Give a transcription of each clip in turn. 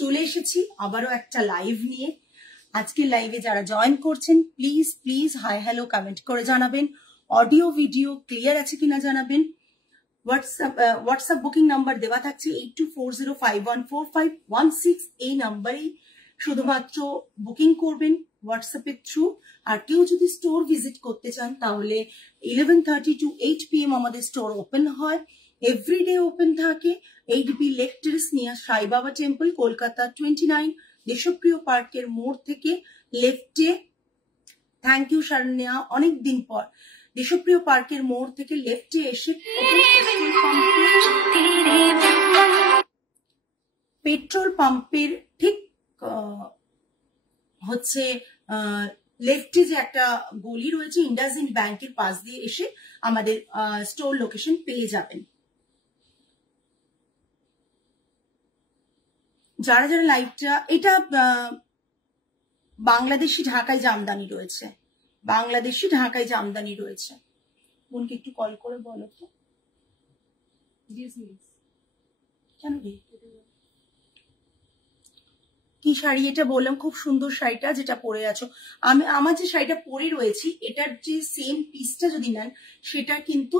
চলে এসেছি আবারও একটা লাইভ নিয়ে। আজকে লাইভে যারা জয়েন করছেন please please hi hello comment করে জানাবেন। অডিও ভিডিও ক্লিয়ার আছে কিনা জানাবেন। হোয়াটসঅ্যাপ বুকিং নাম্বার দেওয়া থাকছে 8240514516। এই নাম্বারেই শুধুমাত্র বুকিং করবেন হোয়াটসঅ্যাপের থ্রু। আর কেউ যদি স্টোর ভিজিট করতে চান তাহলে 11:30 to 8 PM আমাদের স্টোর ওপেন হয়, এভরিডে ওপেন থাকে। এইডিপি লেক টেরেস নিয়ার সাই বাবা টেম্পল, কলকাতা 29 দেশপ্রিয় পার্কের মোড় থেকে লেফটে। থ্যাংক ইউ শারণ্যা, অনেক দিন পর। দেশপ্রিয় পার্কের মোড় থেকে লেফটে এসে পেট্রোল পাম্পের ঠিক হচ্ছে লেফটে যে একটা গলি রয়েছে ইন্ডাসইন্ড ব্যাংকের পাশ দিয়ে এসে আমাদের স্টোর লোকেশন পেয়ে যাবেন। যারা যারা লাইভটা, এটা বাংলাদেশি ঢাকায় জামদানি রয়েছে, বাংলাদেশি ঢাকায় জামদানি রয়েছে। বোনকে একটু কল করে বলো তো কেন কি শাড়ি এটা বললাম, খুব সুন্দর শাড়িটা যেটা পরে আছো। আমার যে শাড়িটা পরে রয়েছি এটার যে সেম পিসটা যদি নেন সেটা কিন্তু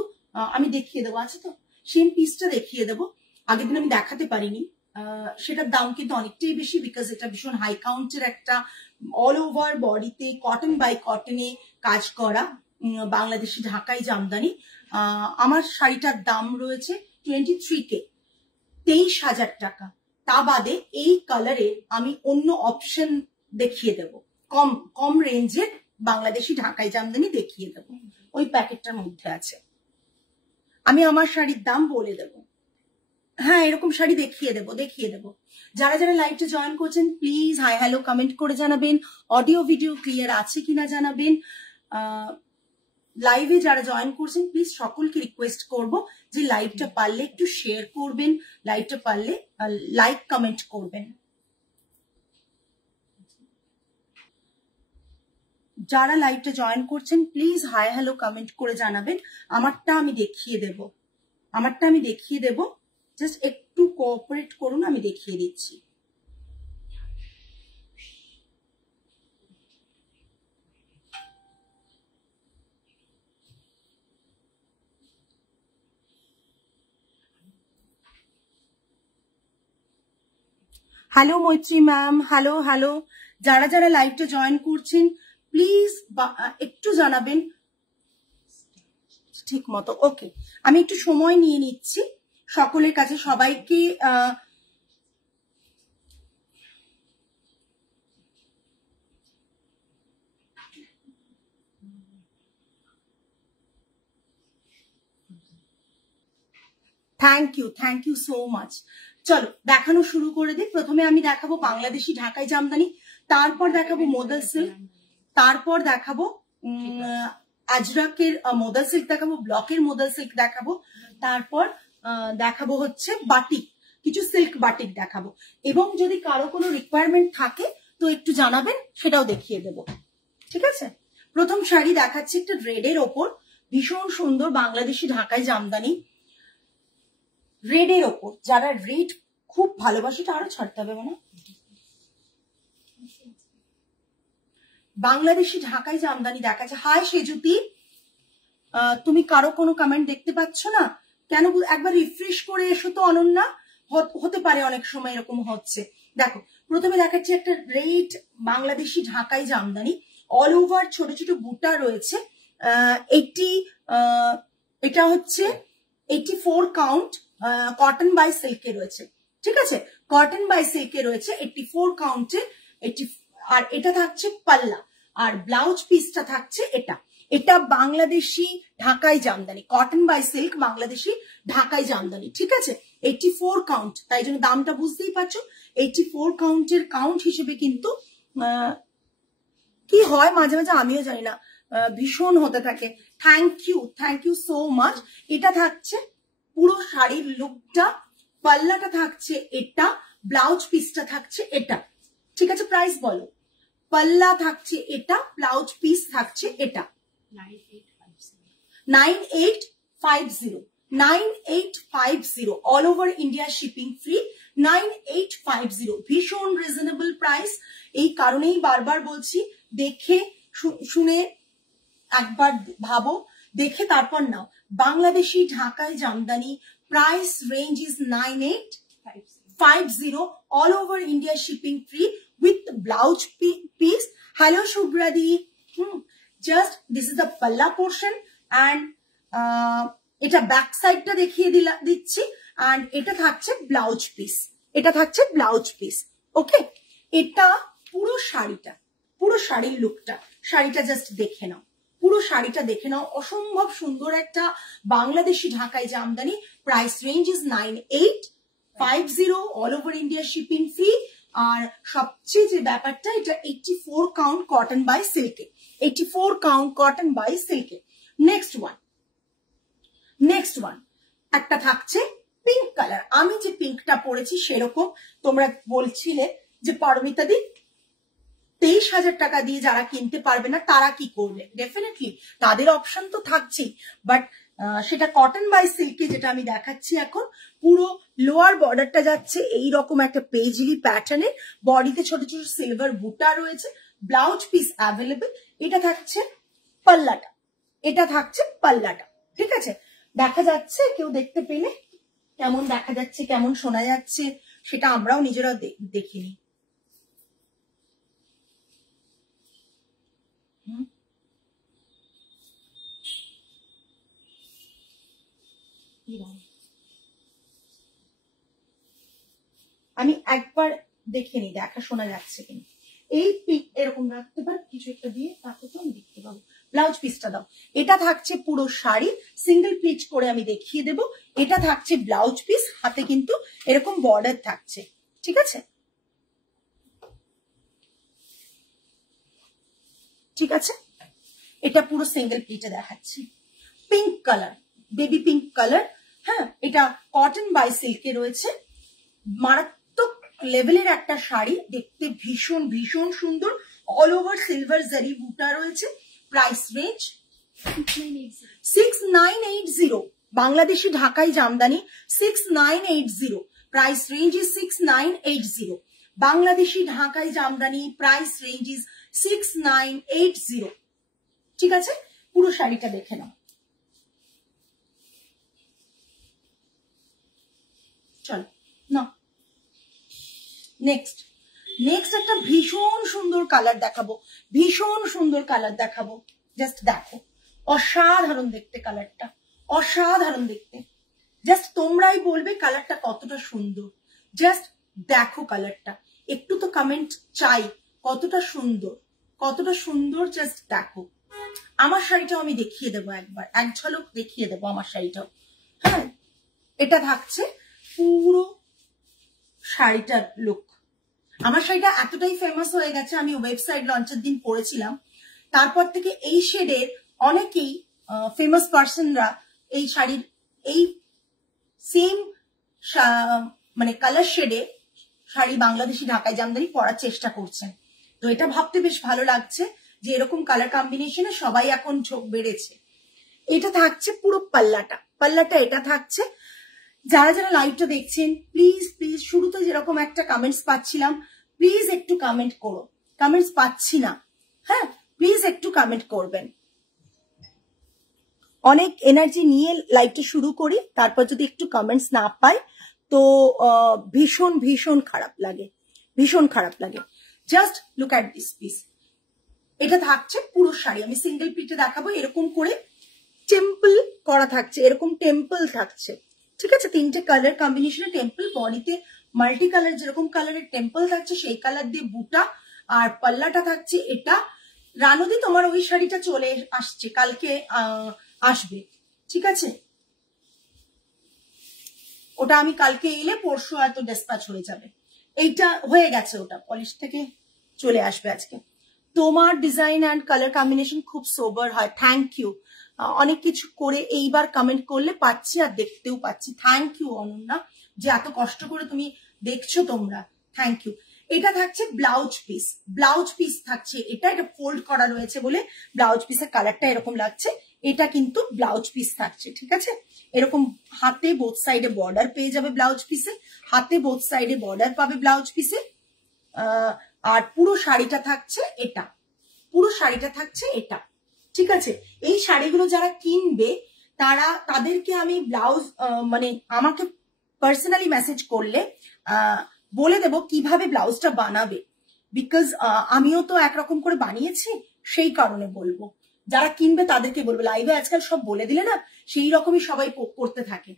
আমি দেখিয়ে দেবো, আছে তো সেম পিসটা দেখিয়ে দেবো। আগের দিন আমি দেখাতে পারিনি, সেটার দাম কিন্তু অনেকটাই বেশি, বিকজ এটা ভীষণ হাই কাউন্টের একটা অল ওভার বডিতে কটন বাই কটনে কাজ করা বাংলাদেশি ঢাকাই জামদানি। আমার শাড়িটার দাম রয়েছে 23K, 23,000 টাকা। তা বাদে এই কালারে আমি অন্য অপশন দেখিয়ে দেব, কম কম রেঞ্জের বাংলাদেশি ঢাকাই জামদানি দেখিয়ে দেব, ওই প্যাকেটটার মধ্যে আছে। আমি আমার শাড়ির দাম বলে দেব, হ্যাঁ এরকম শাড়ি দেখিয়ে দেব। যারা যারা লাইভটা জয়েন করছেন প্লিজ হাই হ্যালো কমেন্ট করে জানাবেন। অডিও ভিডিও ক্লিয়ার আছে কিনা জানাবেন। লাইভে যারা জয়েন করছেন প্লিজ সকলকে রিকোয়েস্ট করব যে লাইভটা পারলে একটু শেয়ার করবেন, লাইভটা পারলে লাইক কমেন্ট করবেন। যারা লাইভটা জয়েন করছেন প্লিজ হাই হ্যালো কমেন্ট করে জানাবেন। আমারটা আমি দেখিয়ে দেব, জাস্ট একটু কোঅপারেট করুন, আমি দেখিয়ে দিচ্ছি। হ্যালো মৈত্রী ম্যাম, হ্যালো হ্যালো। যারা যারা লাইভটা জয়েন করছেন প্লিজ একটু জানাবেন ঠিক মতো। ওকে, আমি একটু সময় নিয়ে নিচ্ছি সকলের কাছে, সবাইকে থ্যাংক ইউ সো মাচ। চলো দেখানো শুরু করে দিই। প্রথমে আমি দেখাবো বাংলাদেশি ঢাকাই জামদানি, তারপর দেখাবো মোদাল সিল্ক, তারপর দেখাবো আজরাকের মোদাল সিল্ক দেখাবো, ব্লকের মোদাল সিল্ক দেখাবো, তারপর দেখাবো হচ্ছে বাটিক, কিছু সিল্ক বাটিক দেখাবো। এবং যদি কারো কোনো রিকোয়ারমেন্ট থাকে তো একটু জানাবেন, সেটাও দেখিয়ে দেবো, ঠিক আছে। প্রথম শাড়ি দেখাচ্ছি একটা রেডের ওপর, ভীষণ সুন্দর বাংলাদেশি ঢাকাই জামদানি রেডের ওপর। যারা রেড খুব ভালোবাসে তারা ছাড়তে হবে, মানে বাংলাদেশি ঢাকাই জামদানি দেখাচ্ছে। হাই সেজুতি, তুমি কারো কোনো কমেন্ট দেখতে পাচ্ছ না কেন? একবার রিফ্রেশ করে এসো তো অনন্যা, হতে পারে অনেক সময় এরকম হচ্ছে। দেখো প্রথমে দেখাচ্ছি একটা রেড বাংলাদেশি ঢাকাই জামদানি, অল ওভার ছোট ছোট বুটা রয়েছে। এটা হচ্ছে 84 কাউন্ট কটন বাই সিল্কে রয়েছে, ঠিক আছে, কটন বাই সিল্কে রয়েছে 84 কাউন্টে। আর এটা থাকছে পাল্লা, আর ব্লাউজ পিসটা থাকছে এটা বাংলাদেশি ঢাকাই jamdani, cotton by silk Bangladeshi ঢাকাই জামদানি, ঠিক আছে। 84 কাউন্ট, তাই জন্য দামটা বুঝতেই পারছো। 84 কাউন্টের কাউন্ট হিসেবে কিন্তু কি হয় মাঝে মাঝে আমিও জানি না, ভীষণ হতে থাকে। Thank you so much. এটা থাকছে পুরো শাড়ির লুকটা, পাল্লাটা থাকছে এটা, ব্লাউজ পিসটা থাকছে এটা, ঠিক আছে। প্রাইস বলো। পাল্লা থাকছে এটা, ব্লাউজ পিস থাকছে এটা। 9850 9850 all over India shipping free 9850 ভীষণ রিজনেবল প্রাইস। এই কারণেই বারবার বলছি দেখে শুনে একবার ভাবো, দেখে তারপর নাও। বাংলাদেশি ঢাকায় jamdani, price range is 9850 all over India shipping free with blouse piece. Hello Shubhradi, just this is the palla portion and এটা ব্যাক সাইডটা দেখিয়ে দিচ্ছি and এটা থাকছে ব্লাউজ পিস, এটা থাকছে ব্লাউজ পিস। ওকে, এটা পুরো শাড়িটা, পুরো শাড়ির লুকটা, শাড়িটা জাস্ট দেখে নাও, পুরো শাড়িটা দেখে নাও। অসম্ভব সুন্দর একটা বাংলাদেশি ঢাকায় jamdani, price range is 9850 all over India shipping free. আর সবচেয়ে যে ব্যাপারটা, এটা 84 কাউন্ট কটন বাই সিল্কে, 84 কাউন্ট কটন বাই সিল্কে। নেক্সট ওয়ান একটা থাকছে পিঙ্ক কালার। আমি যে পিঙ্কটা পরেছি সেরকম তোমরা বলছিলে যে পারমিতা দি 23,000 টাকা দিয়ে যারা কিনতে পারবে না তারা কি করবে, ডেফিনেটলি তাদের অপশন তো থাকছেই, বাট সেটা কটন বাই সিল্কে যেটা আমি দেখাচ্ছি এখন। পুরো লোয়ার বর্ডারটা যাচ্ছে এইরকম একটা পেজলি প্যাটার্নে, বডিতে ছোট ছোট সিলভার বুটা রয়েছে, ব্লাউজ পিস অ্যাভেলেবল। এটা থাকছে পাল্লাটা, এটা থাকছে পাল্লাটা, ঠিক আছে? দেখা যাচ্ছে, কেউ দেখতে পেলে কেমন দেখা যাচ্ছে, কেমন শোনা যাচ্ছে সেটা আমরাও নিজেরা দেখিনি। আমি একবার দেখে নি, দেখা শোনা যাচ্ছে কিনা। এই পিক এরকম রাখতে পার, কিছু একটা দিয়ে তাকে তো আমি দেখতে পাবো। ব্লাউজ পিসটা দাও। এটা থাকছে পুরো শাড়ি, সিঙ্গেল প্লিট করে আমি দেখিয়ে দেব। এটা থাকছে ব্লাউজ পিস, হাতে কিন্তু এরকম বর্ডার থাকছে, ঠিক আছে? ঠিক আছে, এটা পুরো সিঙ্গেল প্লিটে দেখাচ্ছি। Pink colour, baby pink colour. হ্যাঁ, এটা কটন বাই সিল্কে রয়েছে, মারাত্মক লেভেলের একটা শাড়ি, দেখতে ভীষণ ভীষণ সুন্দর। অল ওভার সিলভার জারি বুটা রয়েছে। প্রাইস রেঞ্জ 6980 বাংলাদেশি ঢাকাই Jamdani 6980 price range is 6980 Bangladeshi ঢাকাই জামদানি প্রাইস রেঞ্জ ইজ 6980। ঠিক আছে, পুরো শাড়িটা দেখে নাও। চলো না, নেক্সট একটা ভীষণ সুন্দর কালার দেখাবো, ভীষণ সুন্দর কালার দেখাবো। জাস্ট দেখো, অসাধারণ দেখতে কালারটা, অসাধারণ দেখতে। জাস্ট তোমরাই বলবে কালারটা কতটা সুন্দর। জাস্ট দেখো কালারটা, একটু তো কমেন্ট চাই, কতটা সুন্দর, কতটা সুন্দর। জাস্ট দেখো। আমার শাড়িটাও আমি দেখিয়ে দেবো একবার, এক ঝলক দেখিয়ে দেবো আমার শাড়িটাও। হ্যাঁ, এটা থাকছে পুরো শাড়িটার লুক। আমার শাড়িটা এতটাই ফেমাস হয়ে গেছে, আমি ওয়েবসাইট লঞ্চের দিন পরেছিলাম, তারপর থেকে এই শেডের অনেকেই ফেমাস পার্সনরা এই শাড়ির এই সেম মানে কালার শেডে শাড়ি বাংলাদেশি ঢাকাই জামদানি পরার চেষ্টা করছেন। তো এটা ভাবতে বেশ ভালো লাগছে যে এরকম কালার কম্বিনেশনে সবাই এখন ঝোঁক বেড়েছে। এটা থাকছে পুরো পাল্লাটা, এটা থাকছে। যারা যারা লাইভটা দেখছেন প্লিজ প্লিজ, শুরুতে যেরকম একটা কমেন্টস পাচ্ছিলাম, প্লিজ একটু কমেন্ট করো। কমেন্টস পাচ্ছি না, হ্যাঁ প্লিজ একটু কমেন্ট করবেন। অনেক এনার্জি নিয়ে লাইভটা শুরু করি, তারপর যদি একটু কমেন্টস না পাই তো ভীষণ ভীষণ খারাপ লাগে, ভীষণ খারাপ লাগে। Just look at this piece. এটা থাকছে পুরো শাড়ি, আমি সিঙ্গেল পিটে দেখাবো। এরকম করে টেম্পল করা থাকছে, এরকম টেম্পল থাকছে, ঠিক আছে? তিনটে কালার কম্বিনেশনে টেম্পল, বডিতে মাল্টি কালার যেরকম কালারের টেম্পল থাকছে সেই কালার দিয়ে বুটা, আর পাল্লাটা থাকছে এটা। রানুদি, তোমার ওই শাড়িটা চলে আসছে, কালকে আসবে, ঠিক আছে? ওটা আমি কালকে এলে পরশু হয়তো ডিসপ্যাচ হয়ে যাবে। এইটা হয়ে গেছে, ওটা পলিশ থেকে চলে আসবে আজকে। তোমার ডিজাইন অ্যান্ড কালার কম্বিনেশন খুব সোবার হয়, থ্যাংক ইউ। অনেক কিছু করে এইবার কমেন্ট করলে পাচ্ছি আর দেখতেও পাচ্ছি। থ্যাংক ইউ অনন্যা, যে এত কষ্ট করে তুমি দেখছো তোমরা, থ্যাংক ইউ। এটা থাকছে ব্লাউজ পিস, ব্লাউজ পিস থাকছে এটা ফোল্ড করা রয়েছে বলে ব্লাউজ পিসের কালারটা এরকম লাগছে। এটা কিন্তু ব্লাউজ পিস থাকছে, ঠিক আছে। এরকম হাতে বোথ সাইডে বর্ডার পেয়ে যাবে ব্লাউজ পিসে, হাতে বোথ সাইডে বর্ডার পাবে ব্লাউজ পিসে। আর পুরো শাড়িটা থাকছে এটা, পুরো শাড়িটা থাকছে এটা, ঠিক আছে। এই শাড়িগুলো যারা কিনবে তাদেরকে আমি ব্লাউজ মানে আমাকে পার্সোনালি মেসেজ করলে বলে দেব কিভাবে ব্লাউজটা বানাবে, বিকজ আমিও তো একরকম করে বানিয়েছি, সেই কারণে বলবো। যারা কিনবে তাদেরকে বলবো, লাইভে আজকাল সব বলে দিলে না সেই রকমই সবাই করতে থাকে।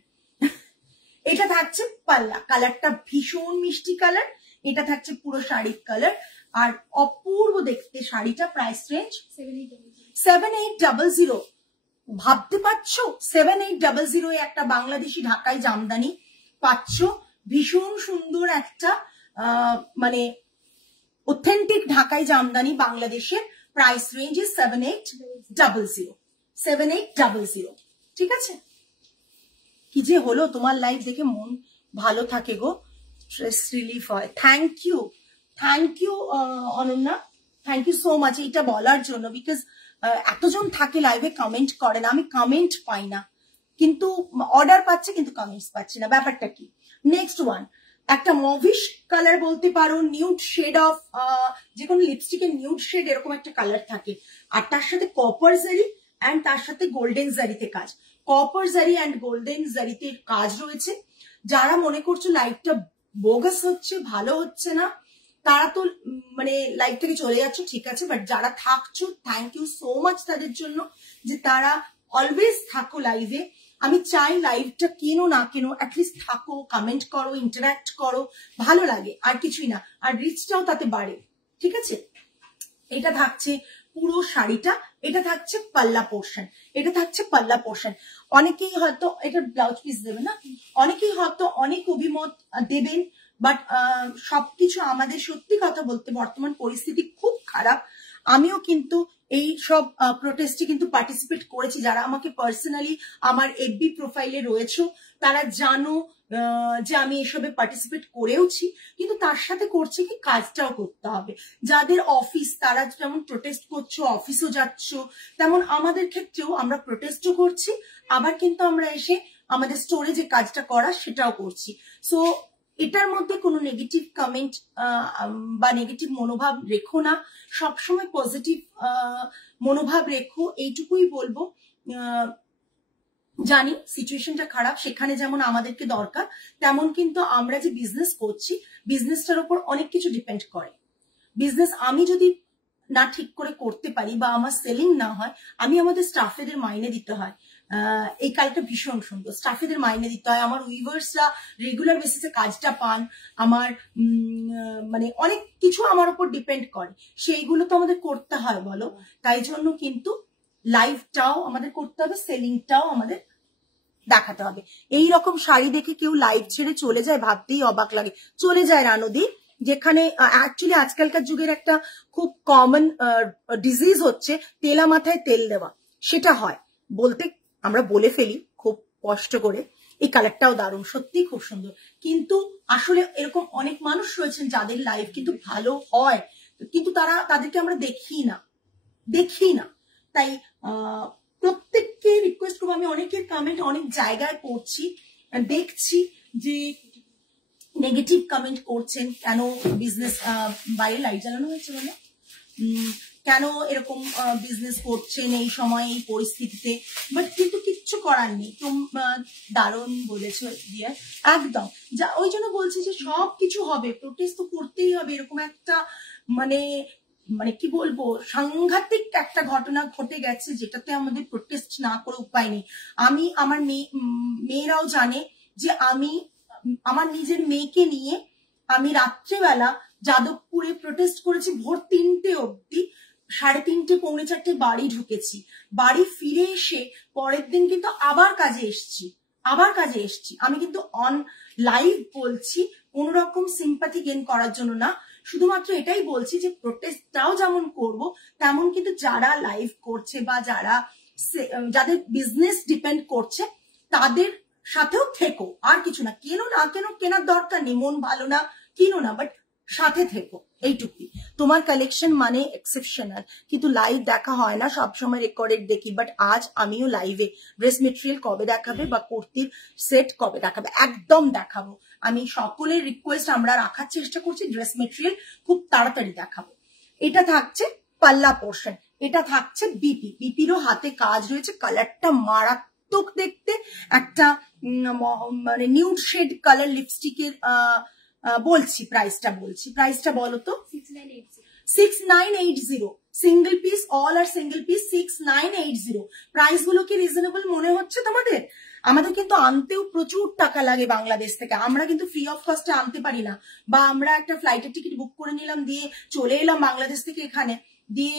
এটা থাকছে পাল্লা, কালারটা ভীষণ মিষ্টি কালার, এটা থাকছে পুরো শাড়ির কালার। আর অপূর্ব দেখতে শাড়িটা। Price range 7800। ভাবতে পারছো 7800 একটা বাংলাদেশি ঢাকাই জামদানি পাচ্ছ। ভীষণ সুন্দর একটা মানে অথেন্টিক ঢাকাই জামদানি বাংলাদেশের। প্রাইস রেঞ্জ 7800, ঠিক আছে। কি যে হলো, তোমার লাইভ দেখে মন ভালো থাকে গো, স্ট্রেস রিলিফ হয়। Thank you Ananya, thank you so much এটা বলার জন্য, বিকজ এতজন থাকে লাইভে কমেন্ট করে না, আমি কমেন্ট পাই না, কিন্তু অর্ডার পাচ্ছে কিন্তু কমেন্টস পাচ্ছি না, ব্যাপারটা কি। নেক্সট ওয়ান, একটা মভিশ কালার বলতে পারো, নিউড শেড অফ, যে কোনো লিপস্টিকের নিউড শেড এরকম একটা কালার থাকে, আর তার সাথে কপার জারি অ্যান্ড তার সাথে গোল্ডেন জারিতে কাজ, কপার জারি অ্যান্ড গোল্ডেন জারিতে কাজ রয়েছে। যারা মনে করছো লাইভটা বোগাস হচ্ছে, ভালো হচ্ছে না, তারা তো মানে লাইভ থেকে চলে যাচ্ছ, ঠিক আছে, বাট যারা থাকছো থ্যাংক ইউ সো মাচ তাদের জন্য, যে তারা অলওয়েজ থাকো লাইভে। আমি চাই লাইভটা কেনো না কেনো অ্যাটলিস্ট থাকো, কমেন্ট করো, ইন্টারাক্ট করো, ভালো লাগে, আর কিছুই না, আর রিচটাও তাতে বাড়ে, ঠিক আছে। এটা থাকছে পুরো শাড়িটা, এটা থাকছে পাল্লা পোর্শন, এটা থাকছে পাল্লা পোর্শন। অনেকেই হয়তো এটা ব্লাউজ পিস দেবে না, অনেকেই হয়তো অনেক অভিমত দেবেন, বাট সবকিছু আমাদের সত্যি কথা বলতে বর্তমান পরিস্থিতি খুব খারাপ। আমিও কিন্তু এই সব প্রোটেস্টে কিন্তু পার্টিসিপেট করেছি। যারা আমাকে পার্সোনালি আমার এফবি প্রোফাইলে রয়েছে তারা জানো যে আমি এসবে পার্টিসিপেট করেওছি, কিন্তু তার সাথে করছি কি কাজটাও করতে হবে। যাদের অফিস তারা যেমন প্রোটেস্ট করছো, অফিসও যাচ্ছ, তেমন আমাদের ক্ষেত্রেও আমরা প্রোটেস্টও করছি, আবার কিন্তু আমরা এসে আমাদের স্টোরে যে কাজটা করা সেটাও করছি। সো এটার মধ্যে কোনো নেগেটিভ কমেন্ট বা নেগেটিভ মনোভাব রেখো না, সবসময় পজিটিভ মনোভাব রেখো, এইটুকুই বলবো। জানি সিচুয়েশনটা খারাপ, সেখানে যেমন আমাদেরকে দরকার, তেমন কিন্তু আমরা যে বিজনেস করছি বিজনেসটার উপর অনেক কিছু ডিপেন্ড করে। বিজনেস আমি যদি না ঠিক করে করতে পারি বা আমার সেলিং না হয়, আমি আমাদের স্টাফেদের মাইনে দিতে হয়। এই কাজটা ভীষণ সুন্দর, স্টাফেদের মাইনে দিতে হয়, আমার উইভার্সরা রেগুলার বেসিসে কাজটা পান, আমার মানে অনেক কিছু আমার উপর ডিপেন্ড করে, সেইগুলো তো আমাদের করতে হয় বলো। তাই জন্য কিন্তু লাইভটাও আমাদের করতে হবে, সেলিংটাও আমাদের দেখাতে হবে। এই রকম শাড়ি দেখে কেউ লাইভ ছেড়ে চলে যায়, ভাবতেই অবাক লাগে। চলে যায় রানদি, যেখানে অ্যাকচুয়ালি আজকালকার যুগের একটা খুব কমন ডিজিজ হচ্ছে তেলা মাথায় তেল দেওয়া, সেটা হয় বলতে আমরা বলে ফেলি খুব কষ্ট করে। এই কালারটাও দারুণ, সত্যি খুব সুন্দর, কিন্তু আসলে এরকম অনেক মানুষ রয়েছেন যাদের লাইফ কিন্তু ভালো হয়, কিন্তু তাদেরকে আমরা দেখি না। তাই প্রত্যেককে রিকোয়েস্ট করবো, আমি অনেকের কমেন্ট অনেক জায়গায় পড়ছি, দেখছি যে নেগেটিভ কমেন্ট করছেন, কেন বিজনেস বাইরে লাইট জ্বালানো হয়েছে বলে কেন এরকম বিজনেস করছেন এই সময় এই পরিস্থিতিতে, বাট কিন্তু কিচ্ছু করার নেই। দারুণ বলেছো দিয়া, একদম যা, ওই জন্য বলছি যে সব কিছু হবে, প্রোটেস্ট তো করতেই হবে। এরকম একটা মানে কি বলবো, সাংঘাতিক একটা ঘটনা ঘটে গেছে, যেটাতে আমাদের প্রোটেস্ট না করে উপায় নেই। আমি আমার মেয়েরাও জানে যে আমি আমার নিজের মেয়েকে নিয়ে আমি রাত্রেবেলা যাদবপুরে প্রোটেস্ট করেছি ভোর 3টে অবধি, 3:30 পৌনে 4টে বাড়ি ঢুকেছি। বাড়ি ফিরে এসে পরের দিন কিন্তু আবার কাজে এসছি। আমি কিন্তু অন লাইভ বলছি, কোন রকম সিম্পাথি গেইন করার জন্য না, শুধুমাত্র এটাই বলছি যে প্রোটেস্টটাও যেমন করব, তেমন কিন্তু যারা লাইভ করছে বা যাদের বিজনেস ডিপেন্ড করছে তাদের সাথেও থেকো, আর কিছু না। কেনার দরকার নেই, মন ভালো না কিনো না, বাট সাথে থেকো, এইটুকুই। তোমার কালেকশন মানে এক্সেপশনাল, কিন্তু লাইভ দেখা হয় না, সবসময় রেকর্ডেড দেখি। বাট আজ আমিও লাইভে ড্রেস মেটেরিয়াল কবে দেখাবে বা কুর্তির সেট কবে দেখাবে, একদম দেখাবো। আমি সকলের রিকোয়েস্ট আমরা রাখার চেষ্টা করছি, ড্রেস মেটেরিয়াল খুব তাড়াতাড়ি দেখাবো। এটা থাকছে পাল্লা পোর্শন, এটা থাকছে বিপি, বিপিরও হাতে কাজ রয়েছে, কালারটা মারাত্মক দেখতে, একটা মানে নিউড শেড কালার লিপস্টিকের। বলছি প্রাইসটা বলো তো। 6980 সিঙ্গেল পিস, অল আর সিঙ্গেল পিস 6980। প্রাইস গুলো কি রিজনেবল মনে হচ্ছে তোমাদের? আমাদের কিন্তু আনতেও প্রচুর টাকা লাগে বাংলাদেশ থেকে, আমরা কিন্তু ফ্রি অফ কস্টে আনতে পারি না, বা আমরা একটা ফ্লাইটের টিকিট বুক করে নিলাম, দিয়ে চলে এলাম বাংলাদেশ থেকে এখানে, দিয়ে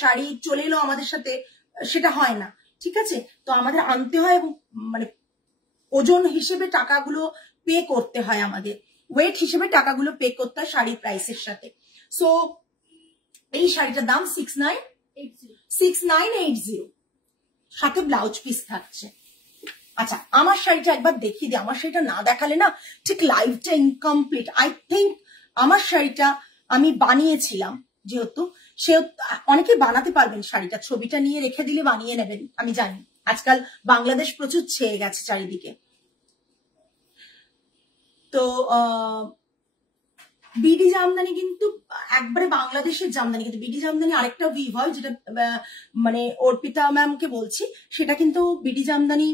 শাড়ি চলে এলো আমাদের সাথে, সেটা হয় না। ঠিক আছে, তো আমাদের আনতে হয় এবং মানে ওজন হিসেবে টাকাগুলো পে করতে হয়, আমাদের ওয়েট হিসেবে টাকাগুলো পে করতে হয় শাড়ির প্রাইসের সাথে। সো এই শাড়িটার দাম 6980, সাথে ব্লাউজ পিস থাকছে। আচ্ছা, আমার শাড়িটা একবার দেখিয়ে দিই, আমার শাড়িটা না দেখালে না ঠিক লাইভটা ইনকমপ্লিট। আই থিঙ্ক আমার শাড়িটা আমি বানিয়েছিলাম, যেহেতু সে অনেকে বানাতে পারবেন শাড়িটা, ছবিটা নিয়ে রেখে দিলে বানিয়ে নেবেন, আমি জানি আজকাল বাংলাদেশ প্রচুর ছেয়ে গেছে চারিদিকে। তো বিডি জামদানি কিন্তু একবারে বাংলাদেশের জামদানি, কিন্তু বিডি জামদানি আরেকটা উইভ হয়, যেটা মানে অর্পিতা ম্যামকে বলছি, সেটা কিন্তু বিডি জামদানি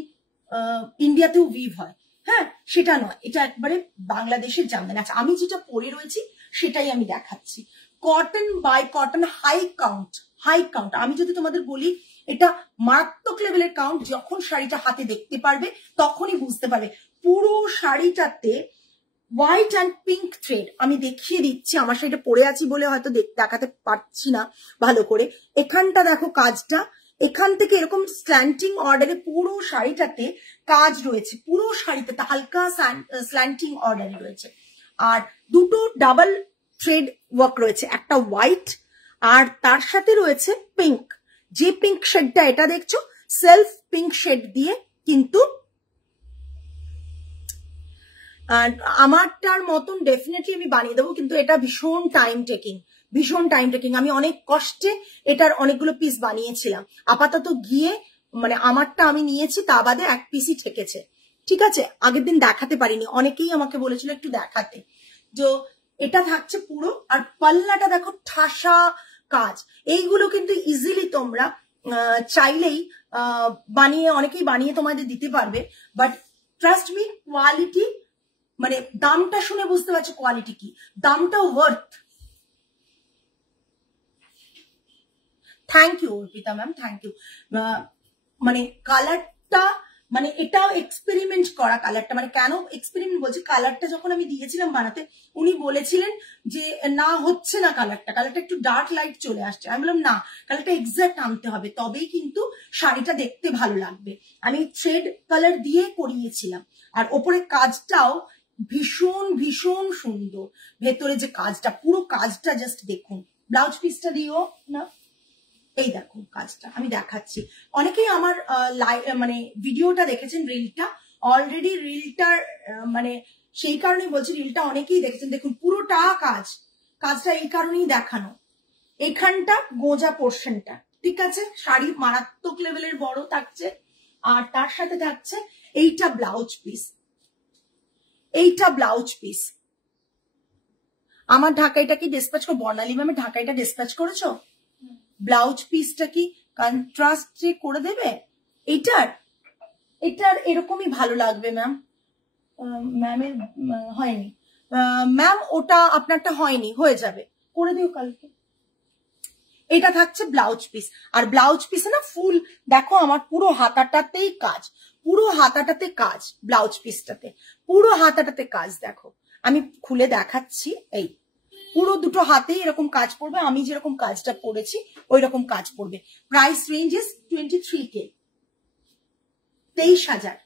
ইন্ডিয়াতেও উইভ হয়, হ্যাঁ সেটা নয়, এটা একবারে বাংলাদেশের জামদানি। আচ্ছা, আমি যেটা পরে রয়েছি সেটাই আমি দেখাচ্ছি। Cotton by cotton, high count. আমি যদি তোমাদের বলি এটা মারাত্মক লেভেলের কাউন্ট, যখন শাড়িটা হাতে দেখতে পারবে তখনই বুঝতে পারবে। পুরো শাড়িটাতে হোয়াইট অ্যান্ড পিঙ্ক থ্রেড, আমি দেখিয়ে দিচ্ছি, আমার শাড়িটা পরে আছি বলে হয়তো দেখাতে পারছি না ভালো করে। এখানটা দেখো কাজটা, এখান থেকে এরকম স্ল্যান্টিং অর্ডারে পুরো শাড়িটাতে কাজ রয়েছে, পুরো শাড়িটাতে হালকা স্ল্যান্টিং অর্ডারে রয়েছে। আর দুটো ডাবল থ্রেড ওয়ার্ক রয়েছে, একটা হোয়াইট আর তার সাথে রয়েছে পিঙ্ক। যে পিঙ্ক শেডটা এটা দেখছো, সেলফ পিঙ্ক শেড দিয়ে কিন্তু আমারটার মতন ডেফিনেটলি আমি বানিয়ে দেবো, কিন্তু এটা ভীষণ টাইম টেকিং। আমি অনেক কষ্টে এটার অনেকগুলো পিস বানিয়েছিলাম, আপাতত গিয়ে মানে আমারটা আমি নিয়েছি, তা বাদে এক পিসই ঠেকেছে। ঠিক আছে, আগের দিন দেখাতে পারিনি, অনেকেই আমাকে বলেছিল একটু দেখাতে। তো এটা থাকছে পুরো, আর পাল্লাটা দেখো ঠাসা কাজ। এইগুলো কিন্তু ইজিলি তোমরা চাইলেই অনেকেই বানিয়ে তোমাদের দিতে পারবে, বাট ট্রাস্ট মি, কোয়ালিটি মানে দামটা শুনে বুঝতে পারছো কোয়ালিটি কি, দামটা worth. Thank you Arpita ma'am, thank you. মানে কালারটা, মানে এটাও এক্সপেরিমেন্ট করা কালারটা, মানে কেন এক্সপেরিমেন্ট বলছি, কালারটা যখন আমি দিয়েছিলাম বানাতে, উনি বলেছিলেন যে না হচ্ছে না কালারটা একটু ডার্ক লাইট চলে আসছে। আমি বললাম না, কালারটা এক্সাক্ট আনতে হবে, তবেই কিন্তু শাড়িটা দেখতে ভালো লাগবে। আমি থ্রেড কালার দিয়ে করিয়েছিলাম, আর ওপরে কাজটাও ভীষণ ভীষণ সুন্দর। ভেতরে যে কাজটা, পুরো কাজটা জাস্ট দেখুন। ব্লাউজ পিসটা দিও না, এই দেখো কাজটা আমি দেখাচ্ছি। অনেকেই আমার মানে ভিডিওটা দেখেছেন, রিলটা অলরেডি, রিলটার মানে সেই কারণে বলছি, রিলটা অনেকেই দেখেছেন। দেখুন পুরোটা কাজটা এই কারণেই দেখানো। এখানটা গোজা পোর্শনটা, ঠিক আছে, শাড়ি মারাত্মক লেভেলের বড় থাকছে, আর তার সাথে থাকছে এইটা ব্লাউজ পিস। আমার ঢাকাইটা কি ডিসপ্যাচ করো? বর্ণালী ম্যামের ঢাকাইটা ডিসপ্যাচ করেছো? ব্লাউজ পিসটা কি কন্ট্রাস্ট করে দেবে? এটার এরকমই ভালো লাগবে ম্যাম। ম্যামের হয়নি ম্যাম, ওটা আপনারটা হয়নি, হয়ে যাবে, করে দিও কালকে। এটা থাকছে ব্লাউজ পিস, আর ব্লাউজ পিসে না ফুল দেখো আমার পুরো হাতাটাতেই কাজ, ব্লাউজ পিসটাতে পুরো হাতাটাতে কাজ। দেখো আমি খুলে দেখাচ্ছি, এই পুরো দুটো হাতেই এরকম কাজ পড়বে, আমি যেরকম কাজটা পড়েছি ওই রকম কাজ পড়বে। প্রাইস রেঞ্জ ইজ 23K, 23,000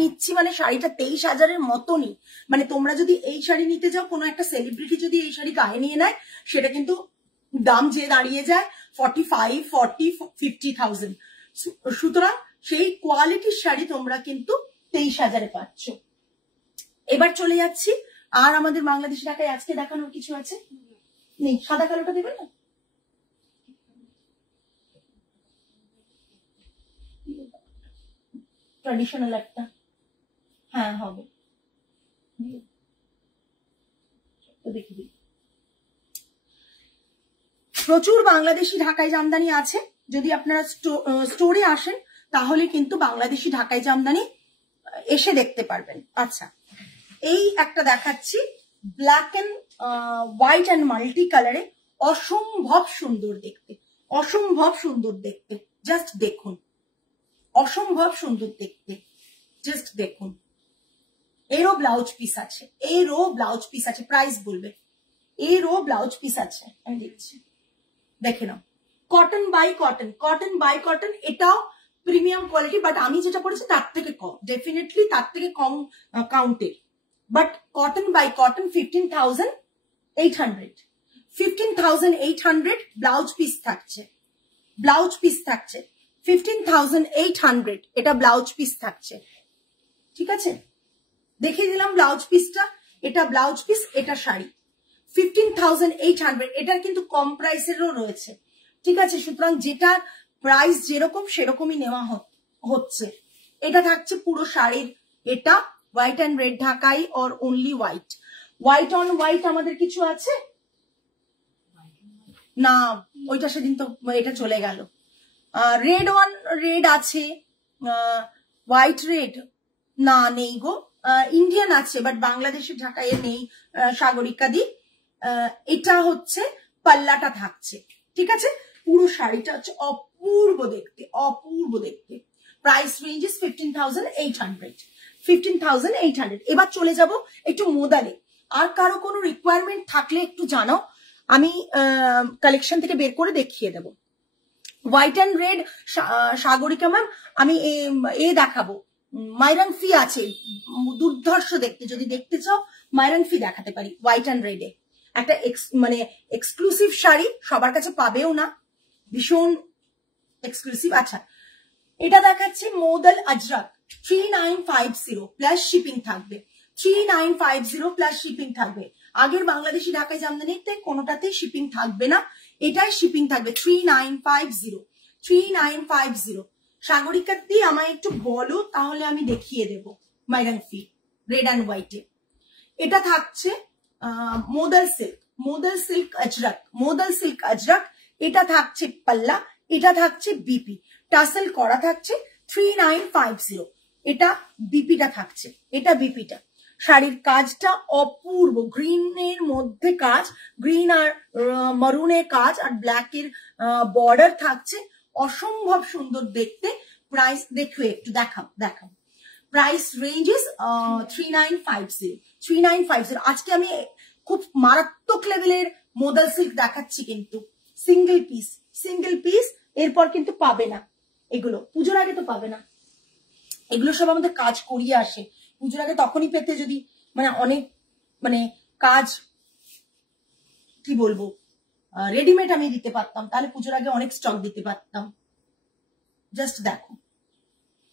নিচ্ছি, মানে শাড়িটা 23,000-এর মতনই। মানে তোমরা যদি এই শাড়ি নিতে যাও, কোনো একটা সেলিব্রিটি যদি এই শাড়ি গায়ে নিয়ে নেয়, সেটা কিন্তু দাম যে দাঁড়িয়ে যায় 45, 40, 50,000। সুতরাং সেই কোয়ালিটির শাড়ি তোমরা কিন্তু 23,000-এ পাচ্ছ। এবার চলে যাচ্ছি আর আমাদের বাংলাদেশি ঢাকায় আজকে দেখানোর কিছু আছে নেই? সাদা কালোটা দেবে না? ট্র্যাডিশনাল একটা, হ্যাঁ হবে, দেখি দিই। প্রচুর বাংলাদেশি ঢাকাই জামদানি আছে, যদি আপনারা স্টোরে আসেন তাহলে কিন্তু বাংলাদেশি ঢাকাই জামদানি এসে দেখতে পারবেন। আচ্ছা, এই একটা দেখাচ্ছি black and white and multi কালারে, অসম্ভব সুন্দর দেখতে, অসম্ভব সুন্দর দেখতে, জাস্ট দেখুন, অসম্ভব সুন্দর দেখতে, জাস্ট দেখুন। এরও ব্লাউজ পিস আছে, এরও ব্লাউজ পিস আছে, প্রাইস বলবে, এরও ব্লাউজ পিস আছে, আমি দেখছি, দেখে নাও। Cotton by cotton, cotton by cotton, এটাও প্রিমিয়াম কোয়ালিটি, বাট আমি যেটা পড়েছি তার থেকে কম, ডেফিনেটলি তার থেকে কম কাউন্টের, but cotton by cotton 15,800, 15,800 blouse piece থাকছে, ব্লাউজ পিস থাকছে 15,800, এটা ব্লাউজ পিস থাকছে, ঠিক আছে? দেখিয়ে দিলাম ব্লাউজ পিসটা, এটা ব্লাউজ পিস, এটা শাড়ি 15,800, এটার কিন্তু কম প্রাইসেরও রয়েছে, ঠিক আছে? সুতরাং যেটা প্রাইস যেরকম সেরকমই নেওয়া হচ্ছে। এটা থাকছে পুরো শাড়ির, এটা হোয়াইট অ্যান্ড রেড ঢাকাই or only white, white on white আমাদের কিছু আছে না? ওইটা সেদিন তো এটা চলে গেল। রেড অন রেড আছে, হোয়াইট রেড না নেই গো, ইন্ডিয়ান আছে বাট বাংলাদেশের ঢাকাইয়ে নেই, সাগরিকা দি। এটা হচ্ছে পাল্লাটা থাকছে, ঠিক আছে? পুরো শাড়িটা হচ্ছে অপূর্ব দেখতে, অপূর্ব দেখতে। Price range is 15,800, 15,800। এবার চলে যাব একটু মোদালে। আর কারো কোনো রিকোয়ারমেন্ট থাকলে একটু জানাও, আমি কালেকশন থেকে বের করে দেখিয়ে দেবো। White and red Sagarika ma'am, আমি এ দেখাবো, মাইরান ফি আছে, দুর্ধর্ষ দেখতে, যদি দেখতে চাও মাইরান ফি দেখাতে পারি। হোয়াইট অ্যান্ড রেডে একটা মানে এক্সক্লুসিভ শাড়ি, সবার কাছে পাবেও না, ভীষণ এক্সক্লুসিভ। আচ্ছা, এটা দেখাচ্ছি মোদাল আজরাক 3950 প্লাস শিপিং থাকবে, 3950 প্লাস শিপিং থাকবে। আগের বাংলাদেশি ঢাকাই জামদানিতে কোনোটাতেই শিপিং থাকবে না, এটাই শিপিং থাকবে 3950, 3950। সাগরিকা দি আমায় একটু বলো, তাহলে আমি দেখিয়ে দেব মাইরান ফি রেড অ্যান্ড হোয়াইটে। এটা থাকছে modal silk, modal silk ajrak, modal silk ajrak, এটা থাকছে পাল্লা, এটা থাকছে বিপি, টাসেল করা থাকছে 3950, এটা বিপিটা থাকছে, এটা বিপিটা। শাড়ির কাজটা অপূর্ব, গ্রিনের মধ্যে কাজ, গ্রিন আর মারুনের কাজ, আর ব্ল্যাকের বর্ডার থাকছে, অসম্ভব সুন্দর দেখতে। প্রাইস দেখবে একটু, দেখাও দেখাও। Price range is 3950, 3950। আজকে আমি খুব মারাত্মক লেভেলের মোদাল সিল্ক দেখাচ্ছি, কিন্তু সিঙ্গেল পিস, সিঙ্গেল পিস, এরপর কিন্তু পাবে না এগুলো, পুজোর আগে তো পাবে না, এগুলো সব আমাদের কাজ করিয়ে আসে, পুজোর আগে তখনই পেতে, যদি মানে অনেক মানে কাজ কি বলবো রেডিমেড আমি দিতে পারতাম, তাহলে পুজোর আগে অনেক স্টক দিতে পারতাম। জাস্ট দেখো,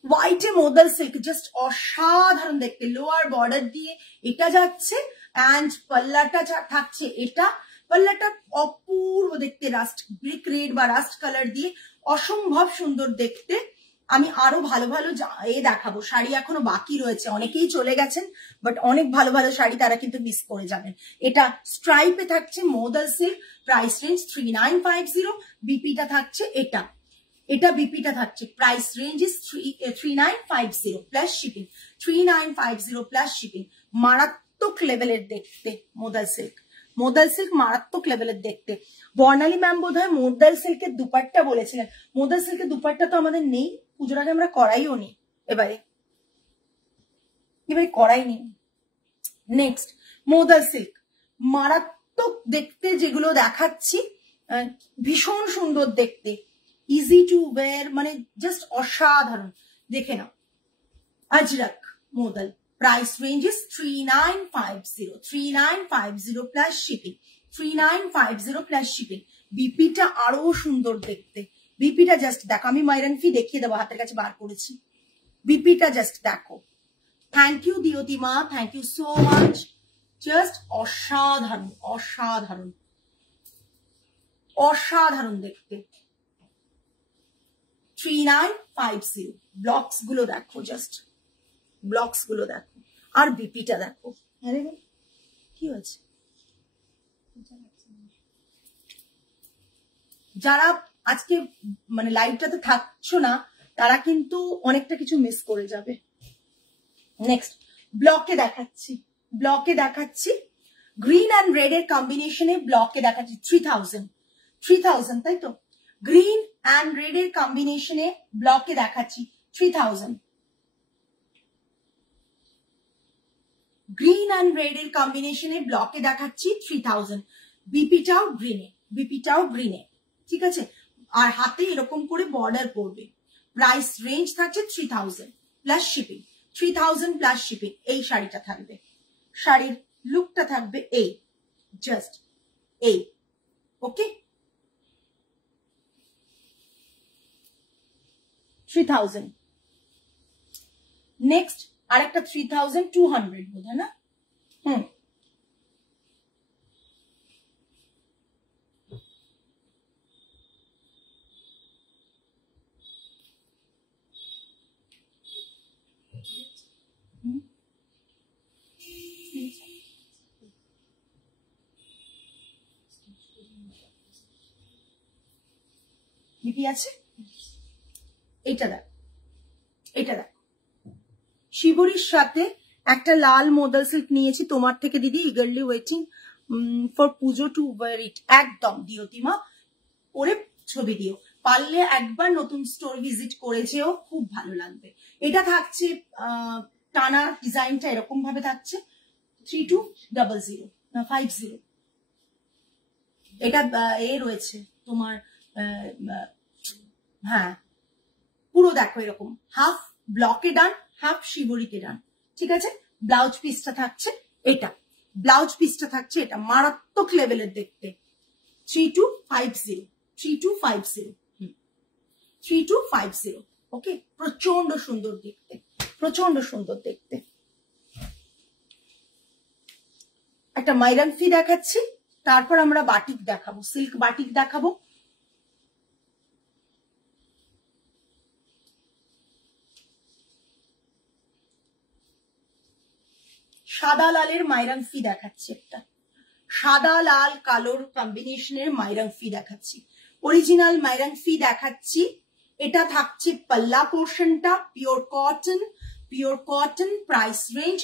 হোয়াইটে মোদাল সিল্ক, জাস্ট অসাধারণ দেখতে, লোয়ার বর্ডার দিয়ে এটা যাচ্ছে, অ্যান্ড পাল্লাটা থাকছে, এটা পাল্লাটা অপূর্ব দেখতে, রাস্ট ব্রিক রেড বা রাস্ট কালার দিয়ে, অসম্ভব সুন্দর দেখতে। আমি আরো ভালো ভালো দেখাবো, শাড়ি এখনো বাকি রয়েছে, অনেকেই চলে গেছেন, বাট অনেক ভালো ভালো শাড়ি তারা কিন্তু মিস করে যাবেন। এটা স্ট্রাইপে থাকছে মোদাল সিল্ক, প্রাইস রেঞ্জ 3950, বিপিটা থাকছে এটা, এটা বিপিটা থাকছে, price range is 3950 plus shipping, 3950 plus shipping. মারাত্মক লেভেলের দেখতে মোদাল সিল্ক, মোদাল সিল্ক মারাত্মক লেভেলের দেখতে। বর্ণালী ম্যাম বোধহয় মোদাল সিল্কের দুপাট্টা বলেছিলেন, মোদাল সিল্কের দুপাট্টা তো আমাদের নেই, পুজোর আগে আমরা করাইও নি, এবারে করাইনি। নেক্সট মোদাল সিল্ক, মারাত্মক দেখতে যেগুলো দেখাচ্ছি, ভীষণ সুন্দর দেখতে, ইজি টু ওয়্যার, মানে জাস্ট অসাধারণ, দেখে নাও। Ajrak modal, price range is 3950, 3950 plus shipping, 3950 plus shipping. বিপিটা আরো সুন্দর দেখতে, বিপিটা জাস্ট দেখো, আমি মাইরান ফি দেখিয়ে দেবো, হাতের কাছে বার করেছি, বিপিটা জাস্ট দেখো। Thank you Diyatima, thank you so much. Just অসাধারণ, অসাধারণ, অসাধারণ দেখতে। 3950। ব্লকস গুলো দেখো, জাস্ট ব্লকস গুলো দেখো, আর বিপিটা দেখো। আরে কি হয়েছে? যারা আজকে মানে লাইভটাতে থাকছো না তারা কিন্তু অনেকটা কিছু মিস করে যাবে। নেক্সট ব্লকে দেখাচ্ছি, ব্লকে দেখাচ্ছি গ্রিন অ্যান্ড রেড এর কম্বিনেশনে ব্লকে দেখাচ্ছি 3000 তাই তো? গ্রিন অ্যান্ড রেড এর কম্বিনেশনে ব্লকে দেখাচ্ছি 3000। গ্রিন অ্যান্ড রেড এর কম্বিনেশনে ব্লকে দেখাচ্ছি 3000। বিপিটাও গ্রিনে, বিপিটাও গ্রিনে, ঠিক আছে? আর হাতে এরকম করে বর্ডার করবে। প্রাইস রেঞ্জ থাকছে 3000 প্লাস শিপিং, 3000 প্লাস শিপিং। এই শাড়িটা থাকবে, শাড়ির লুকটা থাকবে এই, জাস্ট এই। ওকে, 3000। নেক্সট আরেকটা 3200 বোধ হয় না? বিপি আছে, এটা দেখ, এটা দেখ। শিবরির সাথে একটা লাল মোদাল সিল্ক নিয়েছি তোমার থেকে দিদি, eagerly waiting for Puja two wire ইট। একদম দিও তিমা, ওরে ছবি দিও, পারলে একবার নতুন স্টোর ভিজিট করেছেও, খুব ভালো লাগবে। এটা থাকছে টানা ডিজাইনটা এরকম ভাবে থাকছে 3200 এটা এ রয়েছে তোমার, হ্যাঁ পুরো দেখো এরকম, হাফ ব্লকে ডান, হাফ শিবরিকে ডান, ঠিক আছে? ব্লাউজ পিসটা থাকছে এটা, ব্লাউজ পিসটা থাকছে এটা, মারাত্মক লেভেলের দেখতে। 3250, 3250, 3250। ওকে, প্রচন্ড সুন্দর দেখতে, প্রচন্ড সুন্দর দেখতে। একটা মাইরান ফি দেখাচ্ছি, তারপর আমরা বাটিক দেখাবো, সিল্ক বাটিক দেখাবো। সাদা লালের মাইরান ফি দেখাচ্ছি, একটা সাদা লাল কালোর কম্বিনেশনের মাইরান ফি দেখাচ্ছি, অরিজিনাল মাইরান ফি দেখাচ্ছি। এটা থাকছে পাল্লা পোর্শনটা pure cotton, pure cotton. Price range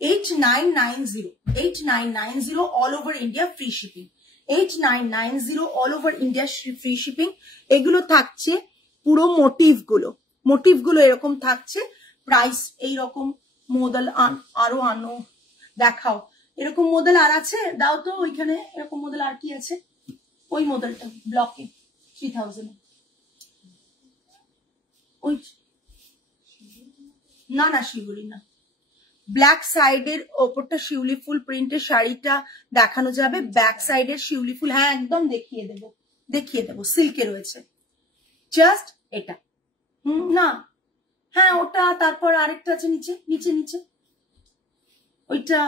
8990, 8990 all over India free shipping, 8990 all over India free shipping. এগুলো থাকছে পুরো মোটিভ গুলো এরকম থাকছে। প্রাইস এইরকম। মোদাল আরো আনো, দেখাও এরকম মোদাল আর আছে, দাও তো ওইখানে এরকম মোদাল আর কি আছে? ওই মোদালটা ব্লকে 3000। ওই না না শিউলি না, ব্ল্যাক সাইডের ওপরটা শিউলি ফুল প্রিন্টের শাড়িটা দেখানো যাবে, ব্যাক সাইডের শিউলি ফুল, হ্যাঁ একদম দেখিয়ে দেবো, দেখিয়ে দেবো। সিল্কে রয়েছে জাস্ট এটা, না হ্যাঁ ওটা, তারপর আরেকটা আছে নিচে নিচে নিচে, ওইটা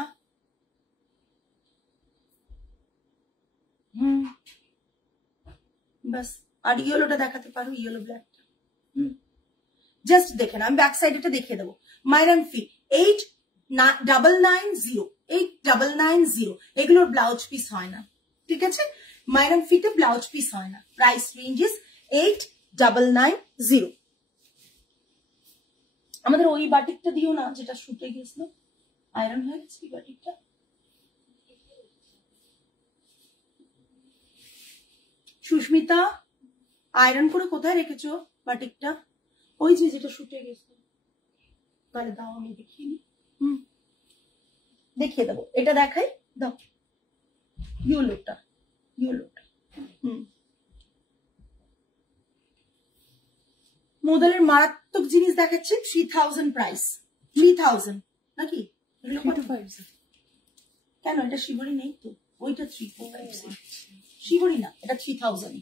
বাস। আর ইয়েলোটা দেখাতে পারো, ইয়েলো ব্ল্যাকটা, জাস্ট দেখে না, আমি ব্যাক সাইড এটা দেখিয়ে দেবো। মাইরান ফি 8990, 8990। এগুলোর ব্লাউজ পিস হয় না, ঠিক আছে? মাইরান ফিতে ব্লাউজ পিস হয় না। Price range is 8990। আমাদের ওই বাটিকটা দিও না যেটা শুটে গেছিল, আয়রন হয়ে গেছে এই বাটিকটা। সুস্মিতা আয়রন করে কোথায় রেখেছো বাটিকটা? ওই যে যেটা শুটে গেছে, তাহলে দাও আমি দেখিয়ে নি। দেখিয়ে দেবো, এটা দেখাই, দাও ইয়েলোটা, ইয়েলোটা। মোদালের মারাত্মক জিনিস দেখাচ্ছে 3000 প্রাইস, 3000 নাকি? কেন এটা শিবরি নেই তো, ওইটা 3450 শিবরি না, এটা 3000।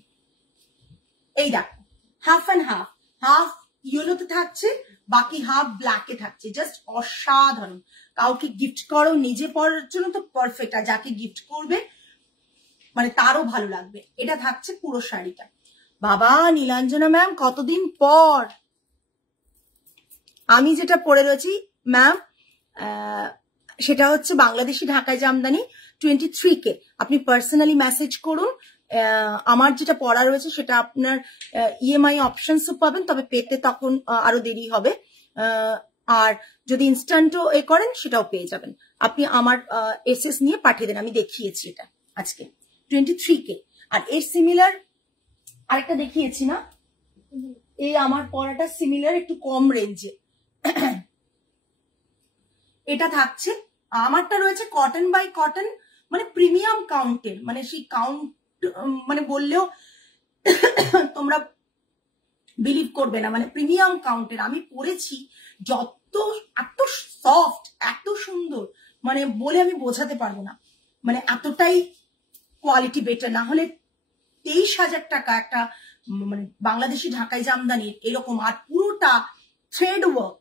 এই দেখো হাফ অ্যান্ড হাফ, হাফ ইয়েলোতে থাকছে, বাকি হাফ ব্ল্যাকে থাকছে। জাস্ট অসাধারণ। কাউকে গিফট করো, নিজে পরার জন্য তো পারফেক্ট, আর যাকে গিফট করবে মানে তারও ভালো লাগবে। এটা থাকছে পুরো শাড়িটা। বাবা নীলাঞ্জনা ম্যাম, কতদিন পর। আমি যেটা পরে রয়েছি ম্যাম সেটা হচ্ছে বাংলাদেশি ঢাকাই জামদানি 23K। আপনি পার্সোনালি মেসেজ করুন। আমার যেটা পড়া রয়েছে সেটা আপনার EMI অপশনসও পাবেন, তবে পেতে তখন আরো দেরি হবে। আর যদি ইনস্ট্যান্টও করেন সেটাও পেয়ে যাবেন। আপনি আমার SS নিয়ে পাঠিয়ে দেন, আমি দেখিয়েছি এটা আজকে 23K। আর এর সিমিলার আরেকটা দেখিয়েছি না, এই আমার পড়াটা সিমিলার একটু কম রেঞ্জে। এটা থাকছে, আমারটা রয়েছে কটন বাই কটন, মানে প্রিমিয়াম কাউন্টের, মানে সেই কাউন্ট মানে বললেও তোমরা বিলিভ করবে না, মানে প্রিমিয়াম কাউন্টের আমি পরেছি। এত সফট, এত সুন্দর, মানে বলে আমি বোঝাতে পারবো না, মানে এতটাই কোয়ালিটি বেটার। না হলে 23,000 টাকা একটা মানে বাংলাদেশি ঢাকাই জামদানির এরকম, আর পুরোটা থ্রেড ওয়ার্ক,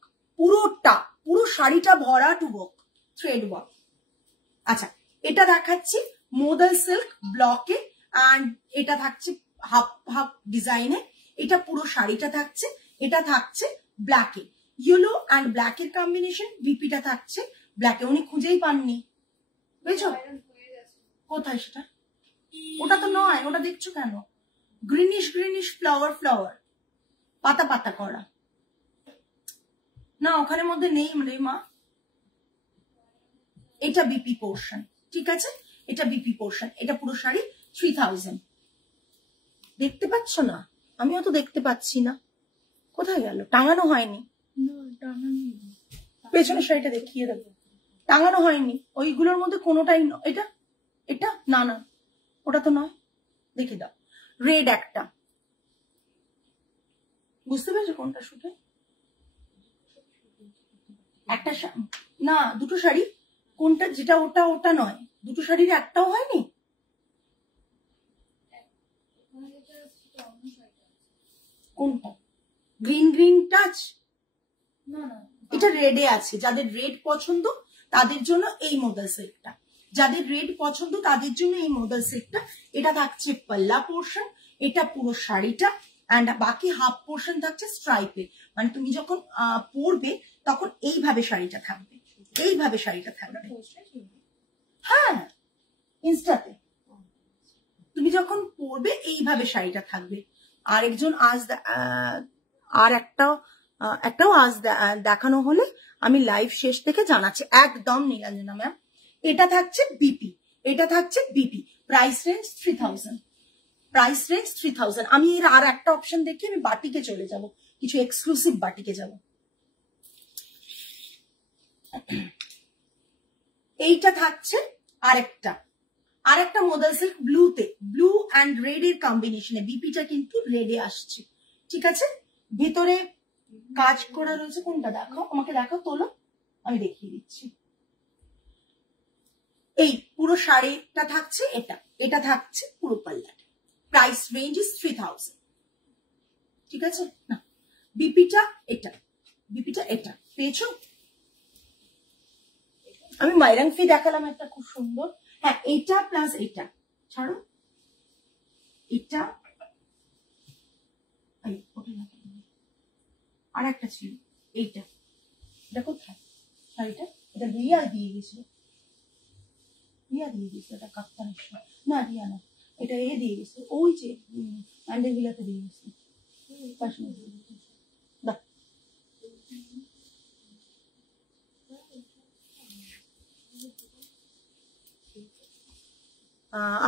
পুরো শাড়িটা ভরাট ওয়ার্ক, থ্রেড ওয়ার্ক। আচ্ছা, এটা দেখাচ্ছি মোদাল সিল্ক ব্লকে, অ্যান্ড এটা থাকছে হাফ হাফ ডিজাইনে। এটা পুরো শাড়িটা থাকছে, এটা থাকছে ব্ল্যাকে, ইয়েলো অ্যান্ড ব্ল্যাকের কম্বিনেশন। বিপিটা থাকছে ব্ল্যাকে, উনি খুঁজেই পাননি, বুঝছো? কোথায় সেটা? ওটা তো নয়, ওটা দেখছো কেন? গ্রিনিশ গ্রিনিশ ফ্লাওয়ার ফ্লাওয়ার, পাতা পাতা করা না, ওখানে মধ্যে নেই রে মা। এটা বিপি পোর্শন, ঠিক আছে? এটা বিপি পোর্শন। এটা পুরো শাড়ি 3000। দেখতে পাচ্ছ না? আমিও তো দেখতে পাচ্ছি না, কোথায় গেল? টাঙানো হয়নি, পেছনের শাড়িটা দেখিয়ে দেবো। টাঙানো হয়নি, ওইগুলোর মধ্যে কোনোটাই এটা এটা না না, ওটা তো নয়, দেখে দাও। রেড একটা, বুঝতে পেরেছো কোনটা শুটে? একটা না, দুটো শাড়ি, কোনটা যেটা ওটা ওটা নয়, দুটো শাড়ির একটাও হয়নি। কোনটা? Green green touch? না না, এটা রেডে আছে। যাদের রেড পছন্দ তাদের জন্য এই মোদাল সিল্কটা, যাদের রেড পছন্দ তাদের জন্য এই মোদাল সিল্কটা। এটা থাকছে পাল্লা পোর্শন, এটা পুরো শাড়িটা, অ্যান্ড বাকি হাফ পোর্শন থাকছে স্ট্রাইপের। মানে তুমি যখন পরবে তখন এইভাবে শাড়িটা থাকবে, এইভাবে শাড়িটা থাকবে। হ্যাঁ, ইনস্টাতে তুমি যখন পরবে এইভাবে শাড়িটা থাকবে। আরেকজন আজ আর একটাও আজ দেখানো হলে আমি লাইভ শেষ থেকে জানাচ্ছি একদম নীলাঞ্জনা ম্যাম। এটা থাকছে বিপি, এটা থাকছে BP. Price range 3000, price range 3000। আমি এর আর একটা অপশন দেখি, আমি বাটিকে চলে যাব, কিছু এক্সক্লুসিভ বাটিকে যাব। এইটা থাকছে আরেকটা মোদাল সিল্ক ব্লুতে, ব্লু অ্যান্ড রেড এর কম্বিনেশনে। বিপিটা কিন্তু রেডে আসছে, ঠিক আছে? ভিতরে কাজ করা রয়েছে। কোনটা দেখো, আমাকে দেখো, তোলো, আমি দেখিয়ে দিচ্ছি। এই পুরো শাড়িটা থাকছে, এটা থাকছে পুরো পাল্লাটা। প্রাইস রেঞ্জ ইজ 3000, ঠিক আছে? না, বিপিটা এটা পেয়েছো? আমি মাইরাংফি দেখালাম একটা খুব সুন্দর। হ্যাঁ, এইটা প্লাস এইটা ছাড়ো, এটা আর একটা ছিল, এইটা। এটা কোথায় শাড়িটা? এটা রিয়া দিয়ে গেছিল, এটা কাপ্তানের না, রিয়া না, এটা দিয়ে গেছে, ওই যে আন্ডারভিলাতে দিয়ে গেছে।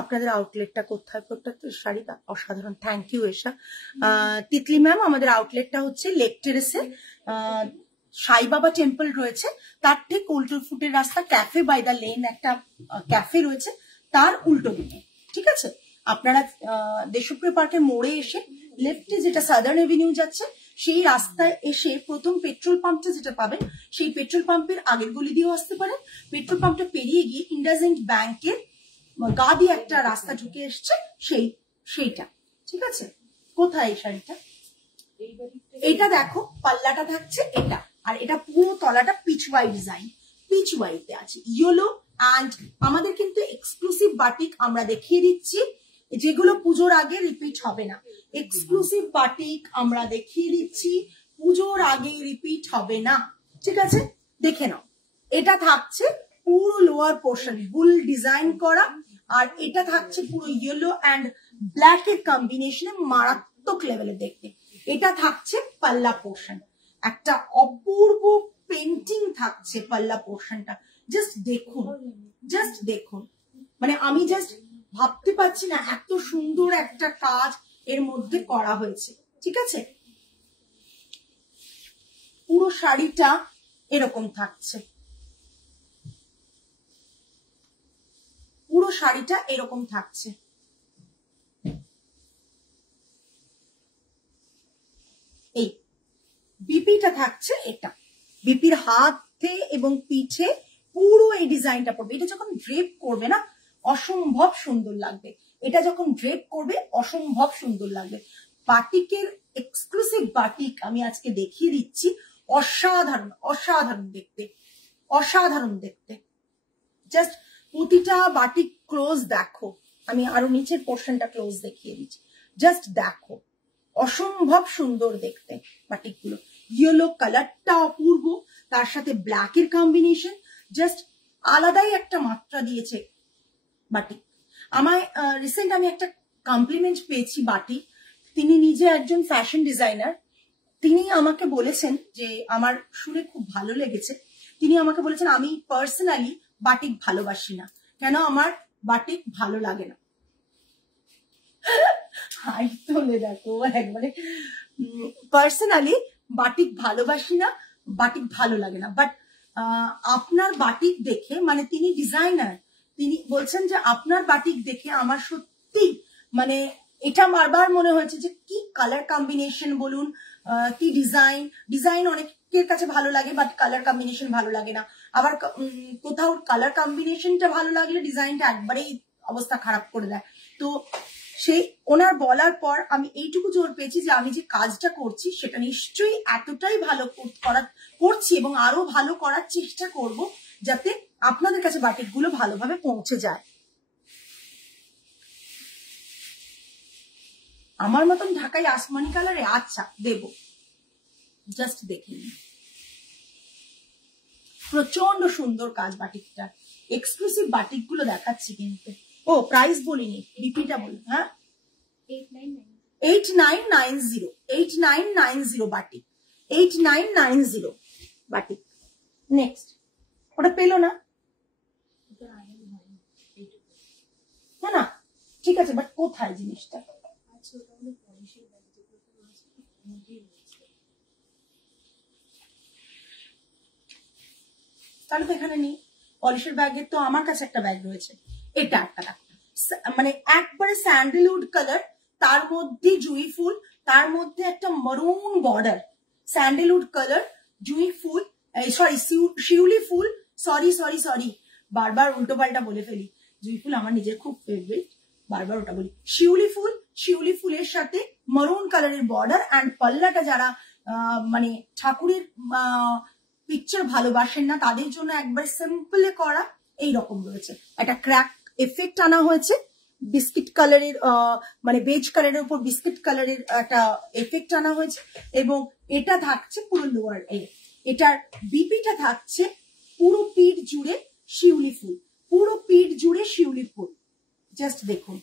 আপনাদের আউটলেটটা কোথায়? প্রত্যেকটা শাড়িটা অসাধারণ। Thank you Esha. Titli ma'am, আমাদের আউটলেটটা হচ্ছে লেক টেরেসে, সাই বাবা টেম্পল রয়েছে, তার ঠিক উল্টো ফুটের রাস্তা, ক্যাফে বাই দ্য লেন একটা ক্যাফে রয়েছে, তার উল্টো দিকে, ঠিক আছে? আপনারা দেশপ্রিয় পার্কের মোড়ে এসে লেফটে যেটা সাদার্ন এভিনিউ যাচ্ছে সেই রাস্তায় এসে প্রথম পেট্রোল পাম্পটা যেটা পাবেন, সেই পেট্রোল পাম্পের আগের গলি দিয়েও আসতে পারেন। পেট্রোল পাম্পটা পেরিয়ে গিয়ে ইন্ডাসইন্ড ব্যাংকের গা দিয়ে একটা রাস্তা ঢুকে এসছে, সেইটা, ঠিক আছে? কোথায় এই শাড়িটা? এটা দেখো পাল্লাটা থাকছে এটা, আর এটা পুরো তলাটা পিচওয়াই ডিজাইন, পিচওয়াইতে আছে ইয়েলো। অ্যান্ড আমাদের কিন্তু এক্সক্লুসিভ বাটিক আমরা দেখিয়ে দিচ্ছি, যেগুলো পুজোর আগে রিপিট হবে না। এক্সক্লুসিভ বাটিক আমরা দেখিয়ে দিচ্ছি, পুজোর আগে রিপিট হবে না, ঠিক আছে? দেখে নাও, এটা থাকছে পুরো লোয়ার পোর্শন বুল ডিজাইন করা, আর এটা থাকছে পুরো ইয়েলো অ্যান্ড ব্ল্যাক এর কম্বিনেশনে মারাত্মক লেভেলে দেখতে। এটা থাকছে পাল্লা পোর্শন, একটা অপূর্ব পেন্টিং থাকছে পাল্লা পোর্শনটা। জাস্ট দেখুন, জাস্ট দেখুন, মানে আমি জাস্ট ভাবতে পারছি না এত সুন্দর একটা কাজ এর মধ্যে করা হয়েছে, ঠিক আছে? পুরো শাড়িটা এরকম থাকছে, পুরো শাড়িটা এরকম থাকছে। এই বিপিটা থাকছে, এটা বিপির হাতে এবং পিঠে পুরো এই ডিজাইনটা পড়বে। এটা যখন ড্রেপ করবে না অসম্ভব সুন্দর লাগবে, এটা যখন ড্রেপ করবে অসম্ভব সুন্দর লাগবে। বাটিকের এক্সক্লুসিভ বাটিক আমি আজকে দেখিয়ে দিচ্ছি, অসাধারণ অসাধারণ দেখতে, অসাধারণ দেখতে। জাস্ট প্রতিটা বাটিক ক্লোজ দেখো, আমি আরো নিচের পোর্শনটা ক্লোজ দেখিয়ে দিচ্ছি, জাস্ট দেখো, অসম্ভব সুন্দর দেখতে বাটিকগুলো। ইয়েলো কালারটা অপূর্ব, তার সাথে ব্ল্যাক এর কম্বিনেশন, জাস্ট আলাদাই একটা মাত্রা দিয়েছে বাটিক। আমায় রিসেন্ট আমি একটা কমপ্লিমেন্ট পেয়েছি বাটিক, তিনি নিজে একজন ফ্যাশন ডিজাইনার, তিনি আমাকে বলেছেন যে আমার শুনে খুব ভালো লেগেছে, তিনি আমাকে বলেছেন আমি পার্সোনালি বাটিক ভালোবাসি না, কেন আমার বাটিক ভালো লাগে না। হাই তোলে দেখো একবারে, পার্সোনালি বাটিক ভালোবাসি না, বাটিক ভালো লাগে না, বাট আপনার বাটিক দেখে, মানে তিনি ডিজাইনার, তিনি বলছেন যে আপনার বাটিক দেখে আমার সত্যি মানে এটা বারবার মনে হয়েছে যে কি কালার কম্বিনেশন বলুন, কি ডিজাইন, ডিজাইন অনেকের কাছে ভালো লাগে বাট কালার কম্বিনেশন ভালো লাগে না, আবার কোথাও কালার কম্বিনেশনটা ভালো লাগলে ডিজাইনটা একবারেই অবস্থা খারাপ করে দেয়। তো সেই ওনার বলার পর আমি এইটুকু জোর পেয়েছি যে আমি যে কাজটা করছি সেটা নিশ্চয়ই এতটাই ভালো করছি এবং আরো ভালো করার চেষ্টা করব যাতে আপনাদের কাছে বাটিকগুলো ভালোভাবে পৌঁছে যায়। আমার মতন ঢাকাই আসমানি কালারে, আচ্ছা দেব, জাস্ট দেখে নিন, প্রচন্ড সুন্দর কাজ বাটিকটা। এক্সক্লুসিভ বাটিকগুলো দেখাচ্ছি কিন্তু, ও প্রাইস বলিনি, বিপিটা বলুন। হ্যাঁ 8990, 8990 বাটিক, 8990 বাটিক। নেক্সট, ওটা পেলো না, হ্যাঁ না ঠিক আছে, বাট কোথায় জিনিসটা? তাহলে তো এখানে নেই, পলিশের ব্যাগের তো আমার কাছে একটা ব্যাগ রয়েছে, এটা একটা মানে একবারে স্যান্ডেলউড কালার, তার মধ্যে জুঁই ফুল, তার মধ্যে একটা মারুন বর্ডার, স্যান্ডেলউড কালার, জুঁই ফুল, সরি শিউলি ফুল, সরি সরি সরি বারবার উল্টো পাল্টা বলে ফেলি, জুঁই ফুল আমার নিজের খুব ফেভারিট, বারবার ওটা বলি। শিউলি ফুল, শিউলি ফুলের সাথে মারুন কালারের বর্ডার, অ্যান্ড পাল্লাটা যারা মানে ঠাকুরের পিকচার ভালোবাসেন না তাদের জন্য একবার সিম্পলে করা এই রকম রয়েছে, একটা ক্র্যাক এফেক্ট আনা হয়েছে, বিস্কিট কালারের মানে বেজ কালারের উপর বিস্কিট কালারের একটা এফেক্ট আনা হয়েছে, এবং এটা থাকছে পুরো লোয়ার এটার বিপিটা থাকছে পুরো পিঠ জুড়ে শিউলি ফুল, পুরো পিঠ জুড়ে শিউলি ফুল, জাস্ট দেখুন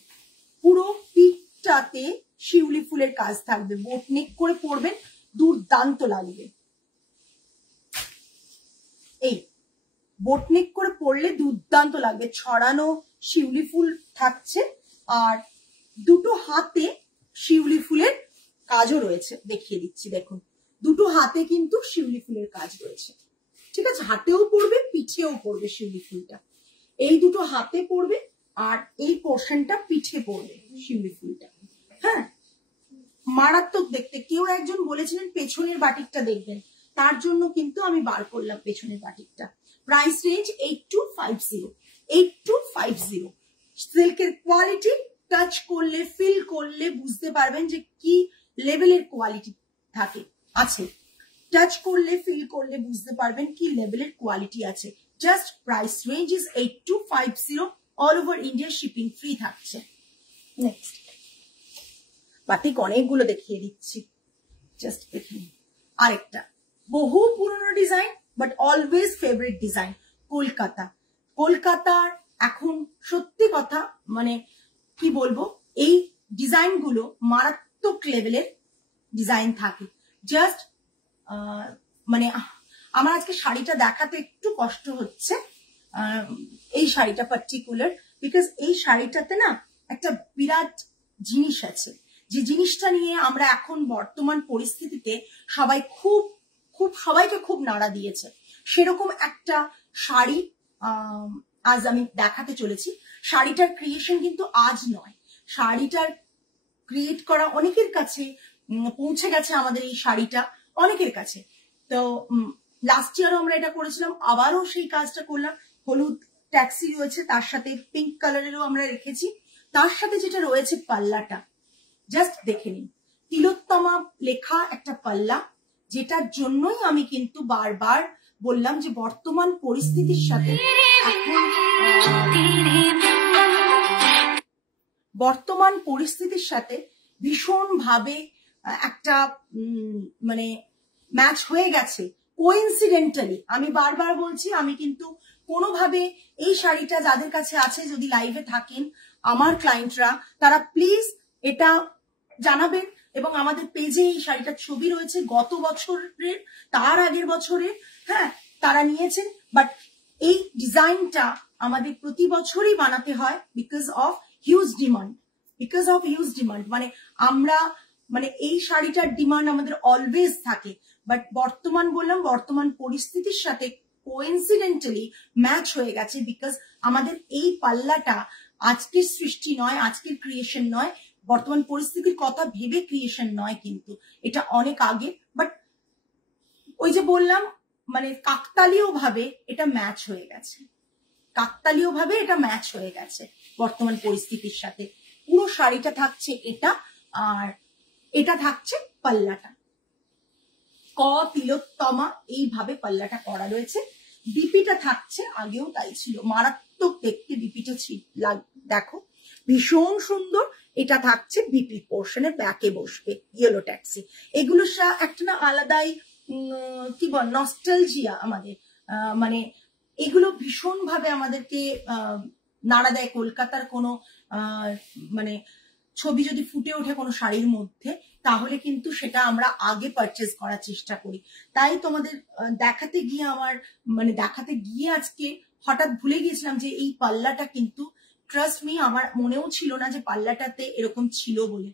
পুরো পিঠটাতে শিউলি ফুলের কাজ থাকবে, বোটনেক করে পরবেন দুর্দান্ত লাগবে। এই বোটনেক করে পরলে দুর্দান্ত লাগবে, ছড়ানো শিউলি ফুল থাকছে, আর দুটো হাতে শিউলি ফুলের কাজও রয়েছে, দেখিয়ে দিচ্ছি দেখুন, দুটো হাতে কিন্তু শিউলি ফুলের কাজ রয়েছে, ঠিক আছে? হাতেও পড়বে, পিঠেও পড়বে শিউলি ফুলটা, এই দুটো হাতে পড়বে আর এই পোর্শনটা পিঠে পড়বে শিউলি ফুলটা। হ্যাঁ মারাত্মক দেখতে। কেউ একজন বলেছিলেন পেছনের বাটিকটা দেখবেন, তার জন্য কিন্তু আমি বার করলাম পেছনের বাটিকটা। Price range 8250, 8250। সিল্কের কোয়ালিটি টাচ করলে ফিল করলে বুঝতে পারবেন যে কি লেভেলের কোয়ালিটি থাকে, আছে। টাচ করলে ফিল করলে বুঝতে পারবেন কি লেভেলের কোয়ালিটি আছে। Just price range is 8250, all over India shipping free থাকছে। নেক্সট বাটিক অনেকগুলো দেখিয়ে দিচ্ছি, জাস্ট দেখুন। আরেকটা বহু পুরনো design but always favourite design, Kolkata. কলকাতার এখন সত্যি কথা মানে কি বলবো, এই ডিজাইন গুলো মারাত্মক লেভেলের ডিজাইন থাকে। জাস্ট মানে আমার আজকে শাড়িটা দেখাতে একটু কষ্ট হচ্ছে, এই শাড়িটা পার্টিকুলার, বিকজ এই শাড়িটাতে না একটা বিরাট জিনিস আছে, যে জিনিসটা নিয়ে আমরা এখন বর্তমান পরিস্থিতিতে সবাই সবাইকে খুব নাড়া দিয়েছে। সেরকম একটা শাড়ি আজ আমি দেখাতে চলেছি। শাড়িটার ক্রিয়েশন কিন্তু আজ নয়, শাড়িটার ক্রিয়েট করা অনেকের কাছে পৌঁছে গেছে, আমাদের এই শাড়িটা অনেকের কাছে। তো লাস্ট ইয়ারও আমরা এটা করেছিলাম, আবারও সেই কাজটা করলাম। হলুদ ট্যাক্সি রয়েছে, তার সাথে পিঙ্ক কালারেরও আমরা রেখেছি, তার সাথে যেটা রয়েছে পাল্লাটা জাস্ট দেখে নিন। তিলোত্তমা লেখা একটা পাল্লা, যেটার জন্যই আমি কিন্তু বারবার বললাম যে বর্তমান পরিস্থিতির সাথে ভীষণ ভাবে একটা মানে ম্যাচ হয়ে গেছে কোইন্সিডেন্টালি। আমি বারবার বলছি, আমি কিন্তু কোনোভাবে এই শাড়িটা যাদের কাছে আছে, যদি লাইভে থাকেন আমার ক্লায়েন্টরা, তারা প্লিজ এটা জানাবেন। এবং আমাদের পেজে এই শাড়িটার ছবি রয়েছে, গত বছরের, তার আগের বছরের, হ্যাঁ তারা নিয়েছেন। বাট এই ডিজাইনটা আমাদের প্রতি বছরই বানাতে হয় বিকজ অফ হিউজ ডিমান্ড। মানে আমরা মানে এই শাড়িটার ডিমান্ড আমাদের অলওয়েজ থাকে, বাট বর্তমান পরিস্থিতির সাথে কোইন্সিডেন্টালি ম্যাচ হয়ে গেছে, বিকজ আমাদের এই পাল্লাটা আজকের সৃষ্টি নয়, আজকের ক্রিয়েশন নয়, বর্তমান পরিস্থিতির কথা ভেবে ক্রিয়েশন নয়, কিন্তু এটা অনেক আগে। বাট ওই যে বললাম, মানে কাকতালীয় ভাবে এটা ম্যাচ হয়ে গেছে বর্তমান পরিস্থিতির সাথে। পুরো শাড়িটা থাকছে এটা, আর এটা থাকছে পাল্লাটা। তিলোত্তমা এইভাবে পাল্লাটা করা রয়েছে। বিপিটা থাকছে, আগেও তাই ছিল, মারাত্মক দেখতে বিপিটা দেখো ভীষণ সুন্দর। এটা থাকছে বিপি পোর্শনের ব্যাকে বসবে ইয়েলো ট্যাক্সি। এগুলো একটা না আলাদাই কি বল নস্টালজিয়া আমাদের, মানে এগুলো ভীষণ ভাবে আমাদেরকে নাড়া দেয়। কলকাতার কোনো মানে ছবি যদি ফুটে ওঠে কোনো শাড়ির মধ্যে, তাহলে কিন্তু সেটা আমরা আগে পারচেজ করার চেষ্টা করি। তাই তোমাদের দেখাতে গিয়ে আজকে হঠাৎ ভুলে গিয়েছিলাম যে এই পাল্লাটা কিন্তু, ট্রাস্ট মি, আমার মনেও ছিল না যে পাল্লাটাতে এরকম ছিল বলে।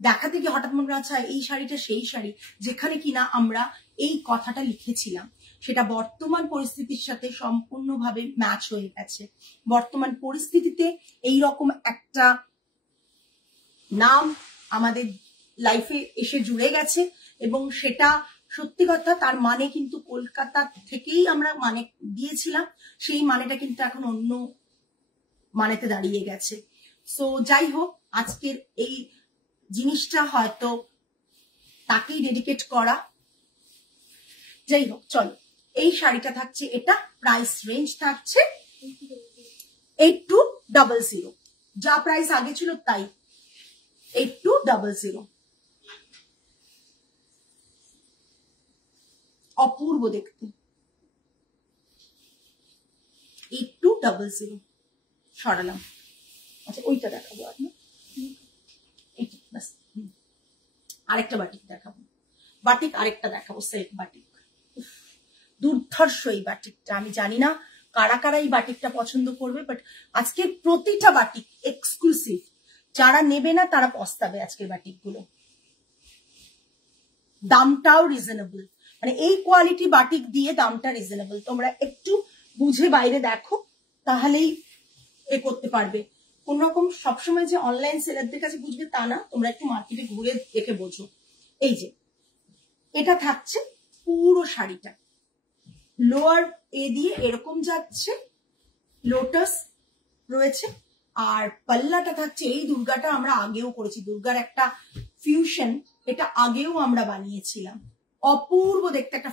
দেখাতে গিয়ে হঠাৎ মনে আচ্ছা এই শাড়িটা সেই শাড়ি যেখানে কিনা আমরা এই কথাটা লিখেছিলাম, সেটা বর্তমান পরিস্থিতির সাথে সম্পূর্ণভাবে ম্যাচ হয়ে গেছে। বর্তমান পরিস্থিতিতে এই রকম একটা নাম আমাদের লাইফে এসে জুড়ে গেছে, এবং সেটা সত্যি কথা, তার মানে কিন্তু কলকাতা থেকেই আমরা মানে দিয়েছিলাম, সেই মানেটা কিন্তু এখন অন্য মানেতে দাঁড়িয়ে গেছে। সো যাই হোক, আজকের এই জিনিসটা হয়তো তাকেই ডেডিকেট করা। যাই হোক, চলো, এই শাড়িটা থাকছে, এটা প্রাইস রেঞ্জ থাকছে 8200, যা প্রাইস আগে ছিল তাই, 8200। অপূর্ব দেখতে, 8200 সরালাম। আচ্ছা ওইটা দেখাবো আর না, এইটা বাস। আরেকটা বাটিক দেখাবো, আরেকটা দেখাবো সেট বাটিক। দুর্ধর্ষ এই বাটিকটা। আমি জানি না কারা কারা এই বাটিকটা পছন্দ করবে, বাট আজকের প্রতিটা বাটিক এক্সক্লুসিভ। যারা নেবে না তারা পস্তাবে। আজকের বাটিক গুলো দামটাও রিজনেবল, মানে এই কোয়ালিটি বাটিক দিয়ে দামটা রিজনেবল। তোমরা একটু বুঝে বাইরে দেখো, তাহলেই এ করতে পারবে। কোন রকম সবসময় যে অনলাইন সেলারদের কাছে বুঝবে তা না, তোমরা একটু মার্কেটে ঘুরে দেখে বোঝো। এই যে এটা থাকছে পুরো শাড়িটা, লোয়ার এ দিয়ে এরকম যাচ্ছে, লোটাস রয়েছে, আর পাল্লাটা থাকছে এই দুর্গাটা আমরা আগেও করেছি, দুর্গার একটা ফিউশন এটা আগেও আমরা বানিয়েছিলাম, অপূর্ব দেখতে, একটা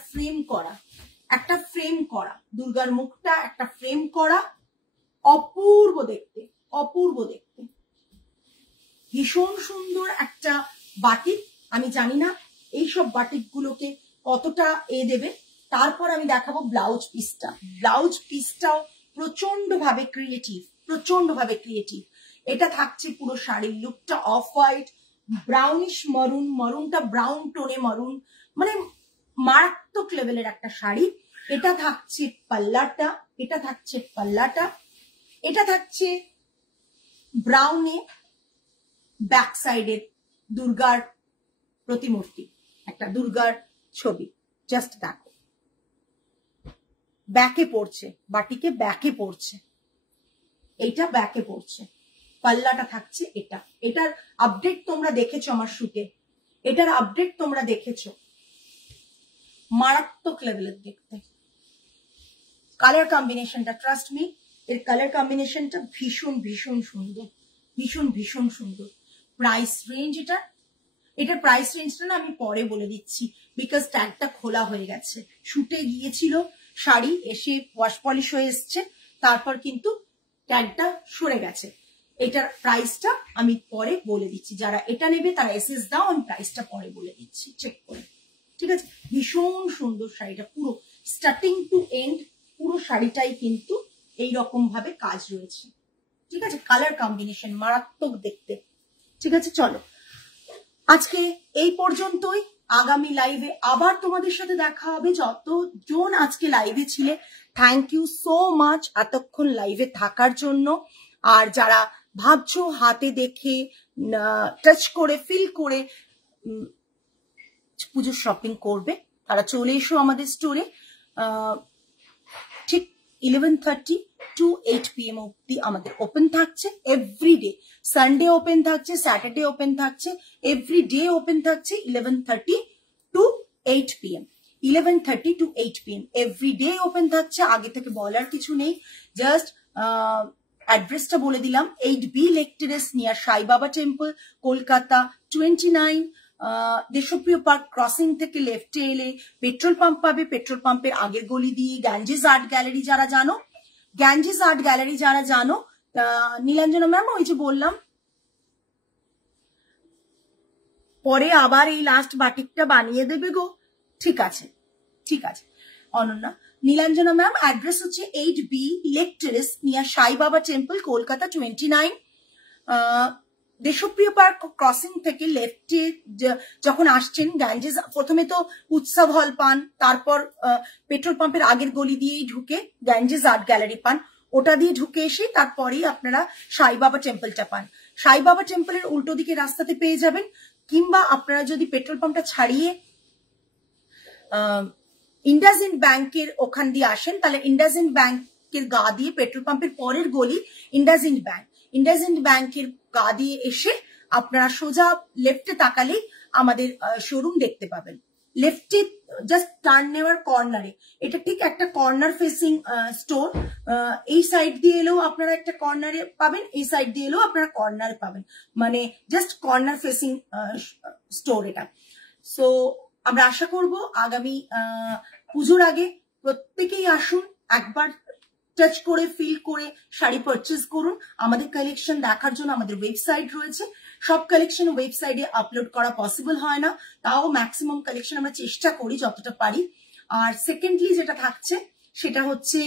ফ্রেম করা দুর্গার মুখটা একটা ফ্রেম করা, অপূর্ব দেখতে, অপূর্ব দেখতে, ভীষণ সুন্দর একটা বাটিক। আমি জানি না এইসব বাটিক গুলোকে কতটা দেবে। তারপর আমি দেখাবো ব্লাউজ পিসটা। ব্লাউজ পিসটাও প্রচন্ড ভাবে ক্রিয়েটিভ। এটা থাকছে পুরো শাড়ির লুকটা অফ হোয়াইট, ব্রাউনিশ মারুন, মারুনটা ব্রাউন টোনে মারুন, মানে মারাত্মক লেভেলের একটা শাড়ি। এটা থাকছে পাল্লাটা, এটা থাকছে ব্রাউনে ব্যাক সাইডের দুর্গার প্রতিমূর্তি, একটা দুর্গার ছবি। জাস্ট দেখো, ব্যাকে পড়ছে, বাটিকে ব্যাকে পড়ছে, এইটা ব্যাকে পড়ছে। পাল্লাটা থাকছে এটা। এটার আপডেট তোমরা দেখেছো আমার শুটে, এটার আপডেট তোমরা দেখেছো। মারাত্মক লেভেলের দেখতে। কালার কম্বিনেশনটা, ট্রাস্ট মি, এর কালার কম্বিনেশনটা ভীষণ সুন্দর। প্রাইস রেঞ্জ এটার প্রাইস রেঞ্জটা না আমি পরে বলে দিচ্ছি, বিকজ ট্যাগটা খোলা হয়ে গেছে। শুটে গিয়েছিল শাড়ি, এসে ওয়াশ পলিশ হয়ে এসছে, তারপর কিন্তু ট্যাগটা সরে গেছে। এটার প্রাইসটা আমি পরে বলে দিচ্ছি। যারা এটা নেবে তারা এসএস দাও, আমি প্রাইসটা পরে বলে দিচ্ছি চেক করে, ঠিক আছে? ভীষণ সুন্দর শাড়িটা, পুরো স্টার্টিং টু এন্ড পুরো শাড়িটাই কিন্তু এইরকম ভাবে কাজ রয়েছে, ঠিক আছে? কালার কম্বিনেশন মারাত্মক দেখতে, ঠিক আছে? চলো আজকে এই পর্যন্তই। আগামী লাইভে আবার তোমাদের সাথে দেখা হবে। যতজন আজকে লাইভে ছিলে, থ্যাংক ইউ সো মাচ এতক্ষণ লাইভে থাকার জন্য। আর যারা ভাবছো হাতে দেখে, টাচ করে, ফিল করে পুজোর শপিং করবে, তারা চলে এসো আমাদের স্টোরে। ঠিক 11:30 to 8 PM অব্দি আমাদের ওপেন থাকছে এভরিডে। সানডে ওপেন থাকছে, স্যাটারডে ওপেন থাকছে, এভরিডে ওপেন থাকছে 11:30 to 8 PM। 11:30 to 8 PM everyday open থাকছে। আগে থেকে বলার কিছু নেই, জাস্ট অ্যাড্রেসটা বলে দিলাম। 8B লেক টেরেস নিয়ার সাই বাবা টেম্পল, কলকাতা 29। দেশপ্রিয় পার্ক ক্রসিং থেকে লেফটে এলে পেট্রোল পাম্প পাবে। পেট্রোল পাম্পের আগের গলি দিয়ে গ্যাঞ্জেস আর্ট গ্যালারি যারা জানো, নীলাঞ্জনা ম্যাম ওই যে বললাম, পরে আবার এই লাস্ট বাটিকটা বানিয়ে দেবে গো। ঠিক আছে অনন্যা। নীলাঞ্জনা ম্যাম অ্যাড্রেস হচ্ছে 8B লেক টেরেস নিয়ার সাই বাবা টেম্পল, কলকাতা 29। দেশপ্রিয় পার্ক ক্রসিং থেকে লেফটে যখন আসছেন, গ্যাঞ্জেস প্রথমে তো উৎসব হল পান, তারপর পেট্রোল পাম্পের আগের গলি দিয়েই ঢুকে গ্যাঞ্জেস আর্ট গ্যালারি পান, ওটা দিয়ে ঢুকে এসে তারপরেই আপনারা সাই বাবা টেম্পলটা পান। সাই বাবা টেম্পলের উল্টো দিকে রাস্তাতে পেয়ে যাবেন, কিংবা আপনারা যদি পেট্রোল পাম্পটা ছাড়িয়ে ইন্ডাসইন্ড ব্যাংকের ওখান দিয়ে আসেন, তাহলে ইন্ডাসইন্ড ব্যাংকের গা দিয়ে পেট্রোল পাম্পের পরের গলি ইন্ডাসইন্ড ব্যাংকের গা দিয়ে এসে আপনারা সোজা লেফটে তাকালেই আমাদের শোরুম দেখতে পাবেন। লেফটে জাস্ট টার্ন নেওয়ার কর্নারে, এটা ঠিক একটা কর্নার ফেসিং স্টোর। এই সাইড দিয়ে এলেও আপনারা একটা কর্নারে পাবেন, এই সাইড দিয়ে এলেও আপনারা কর্নারে পাবেন, মানে জাস্ট কর্নার ফেসিং স্টোর এটা। সো আমরা আশা করব আগামী পুজোর আগে প্রত্যেকেই আসুন, একবার টাচ করে, ফিল করে শাড়ি পারচেজ করুন। আমাদের কালেকশন দেখার জন্য আমাদের ওয়েবসাইট রয়েছে। সব কালেকশন ওয়েবসাইটে আপলোড করা পসিবল হয় না, তাও ম্যাক্সিমাম কালেকশন আমরা চেষ্টা করি যতটা পারি। আর সেকেন্ডলি যেটা থাকছে সেটা হচ্ছে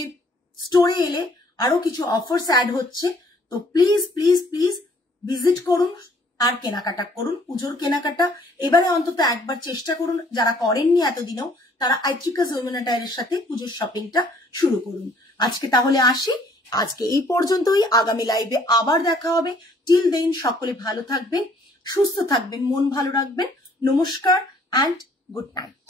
স্টোরে এলে আরো কিছু অফার্স অ্যাড হচ্ছে। তো প্লিজ ভিজিট করুন আর কেনাকাটা করুন। পুজোর কেনাকাটা এবারে অন্তত একবার চেষ্টা করুন, যারা করেননি এতদিনেও, তারা আইট্রিকাস উইমেন অ্যাটায়ারের সাথে পুজোর শপিংটা শুরু করুন। আজকে তাহলে আসি, আজকে এই পর্যন্তই। আগামী লাইভে আবার দেখা হবে। টিল দেন সকলে ভালো থাকবেন, সুস্থ থাকবেন, মন ভালো রাখবেন। নমস্কার অ্যান্ড গুড নাইট।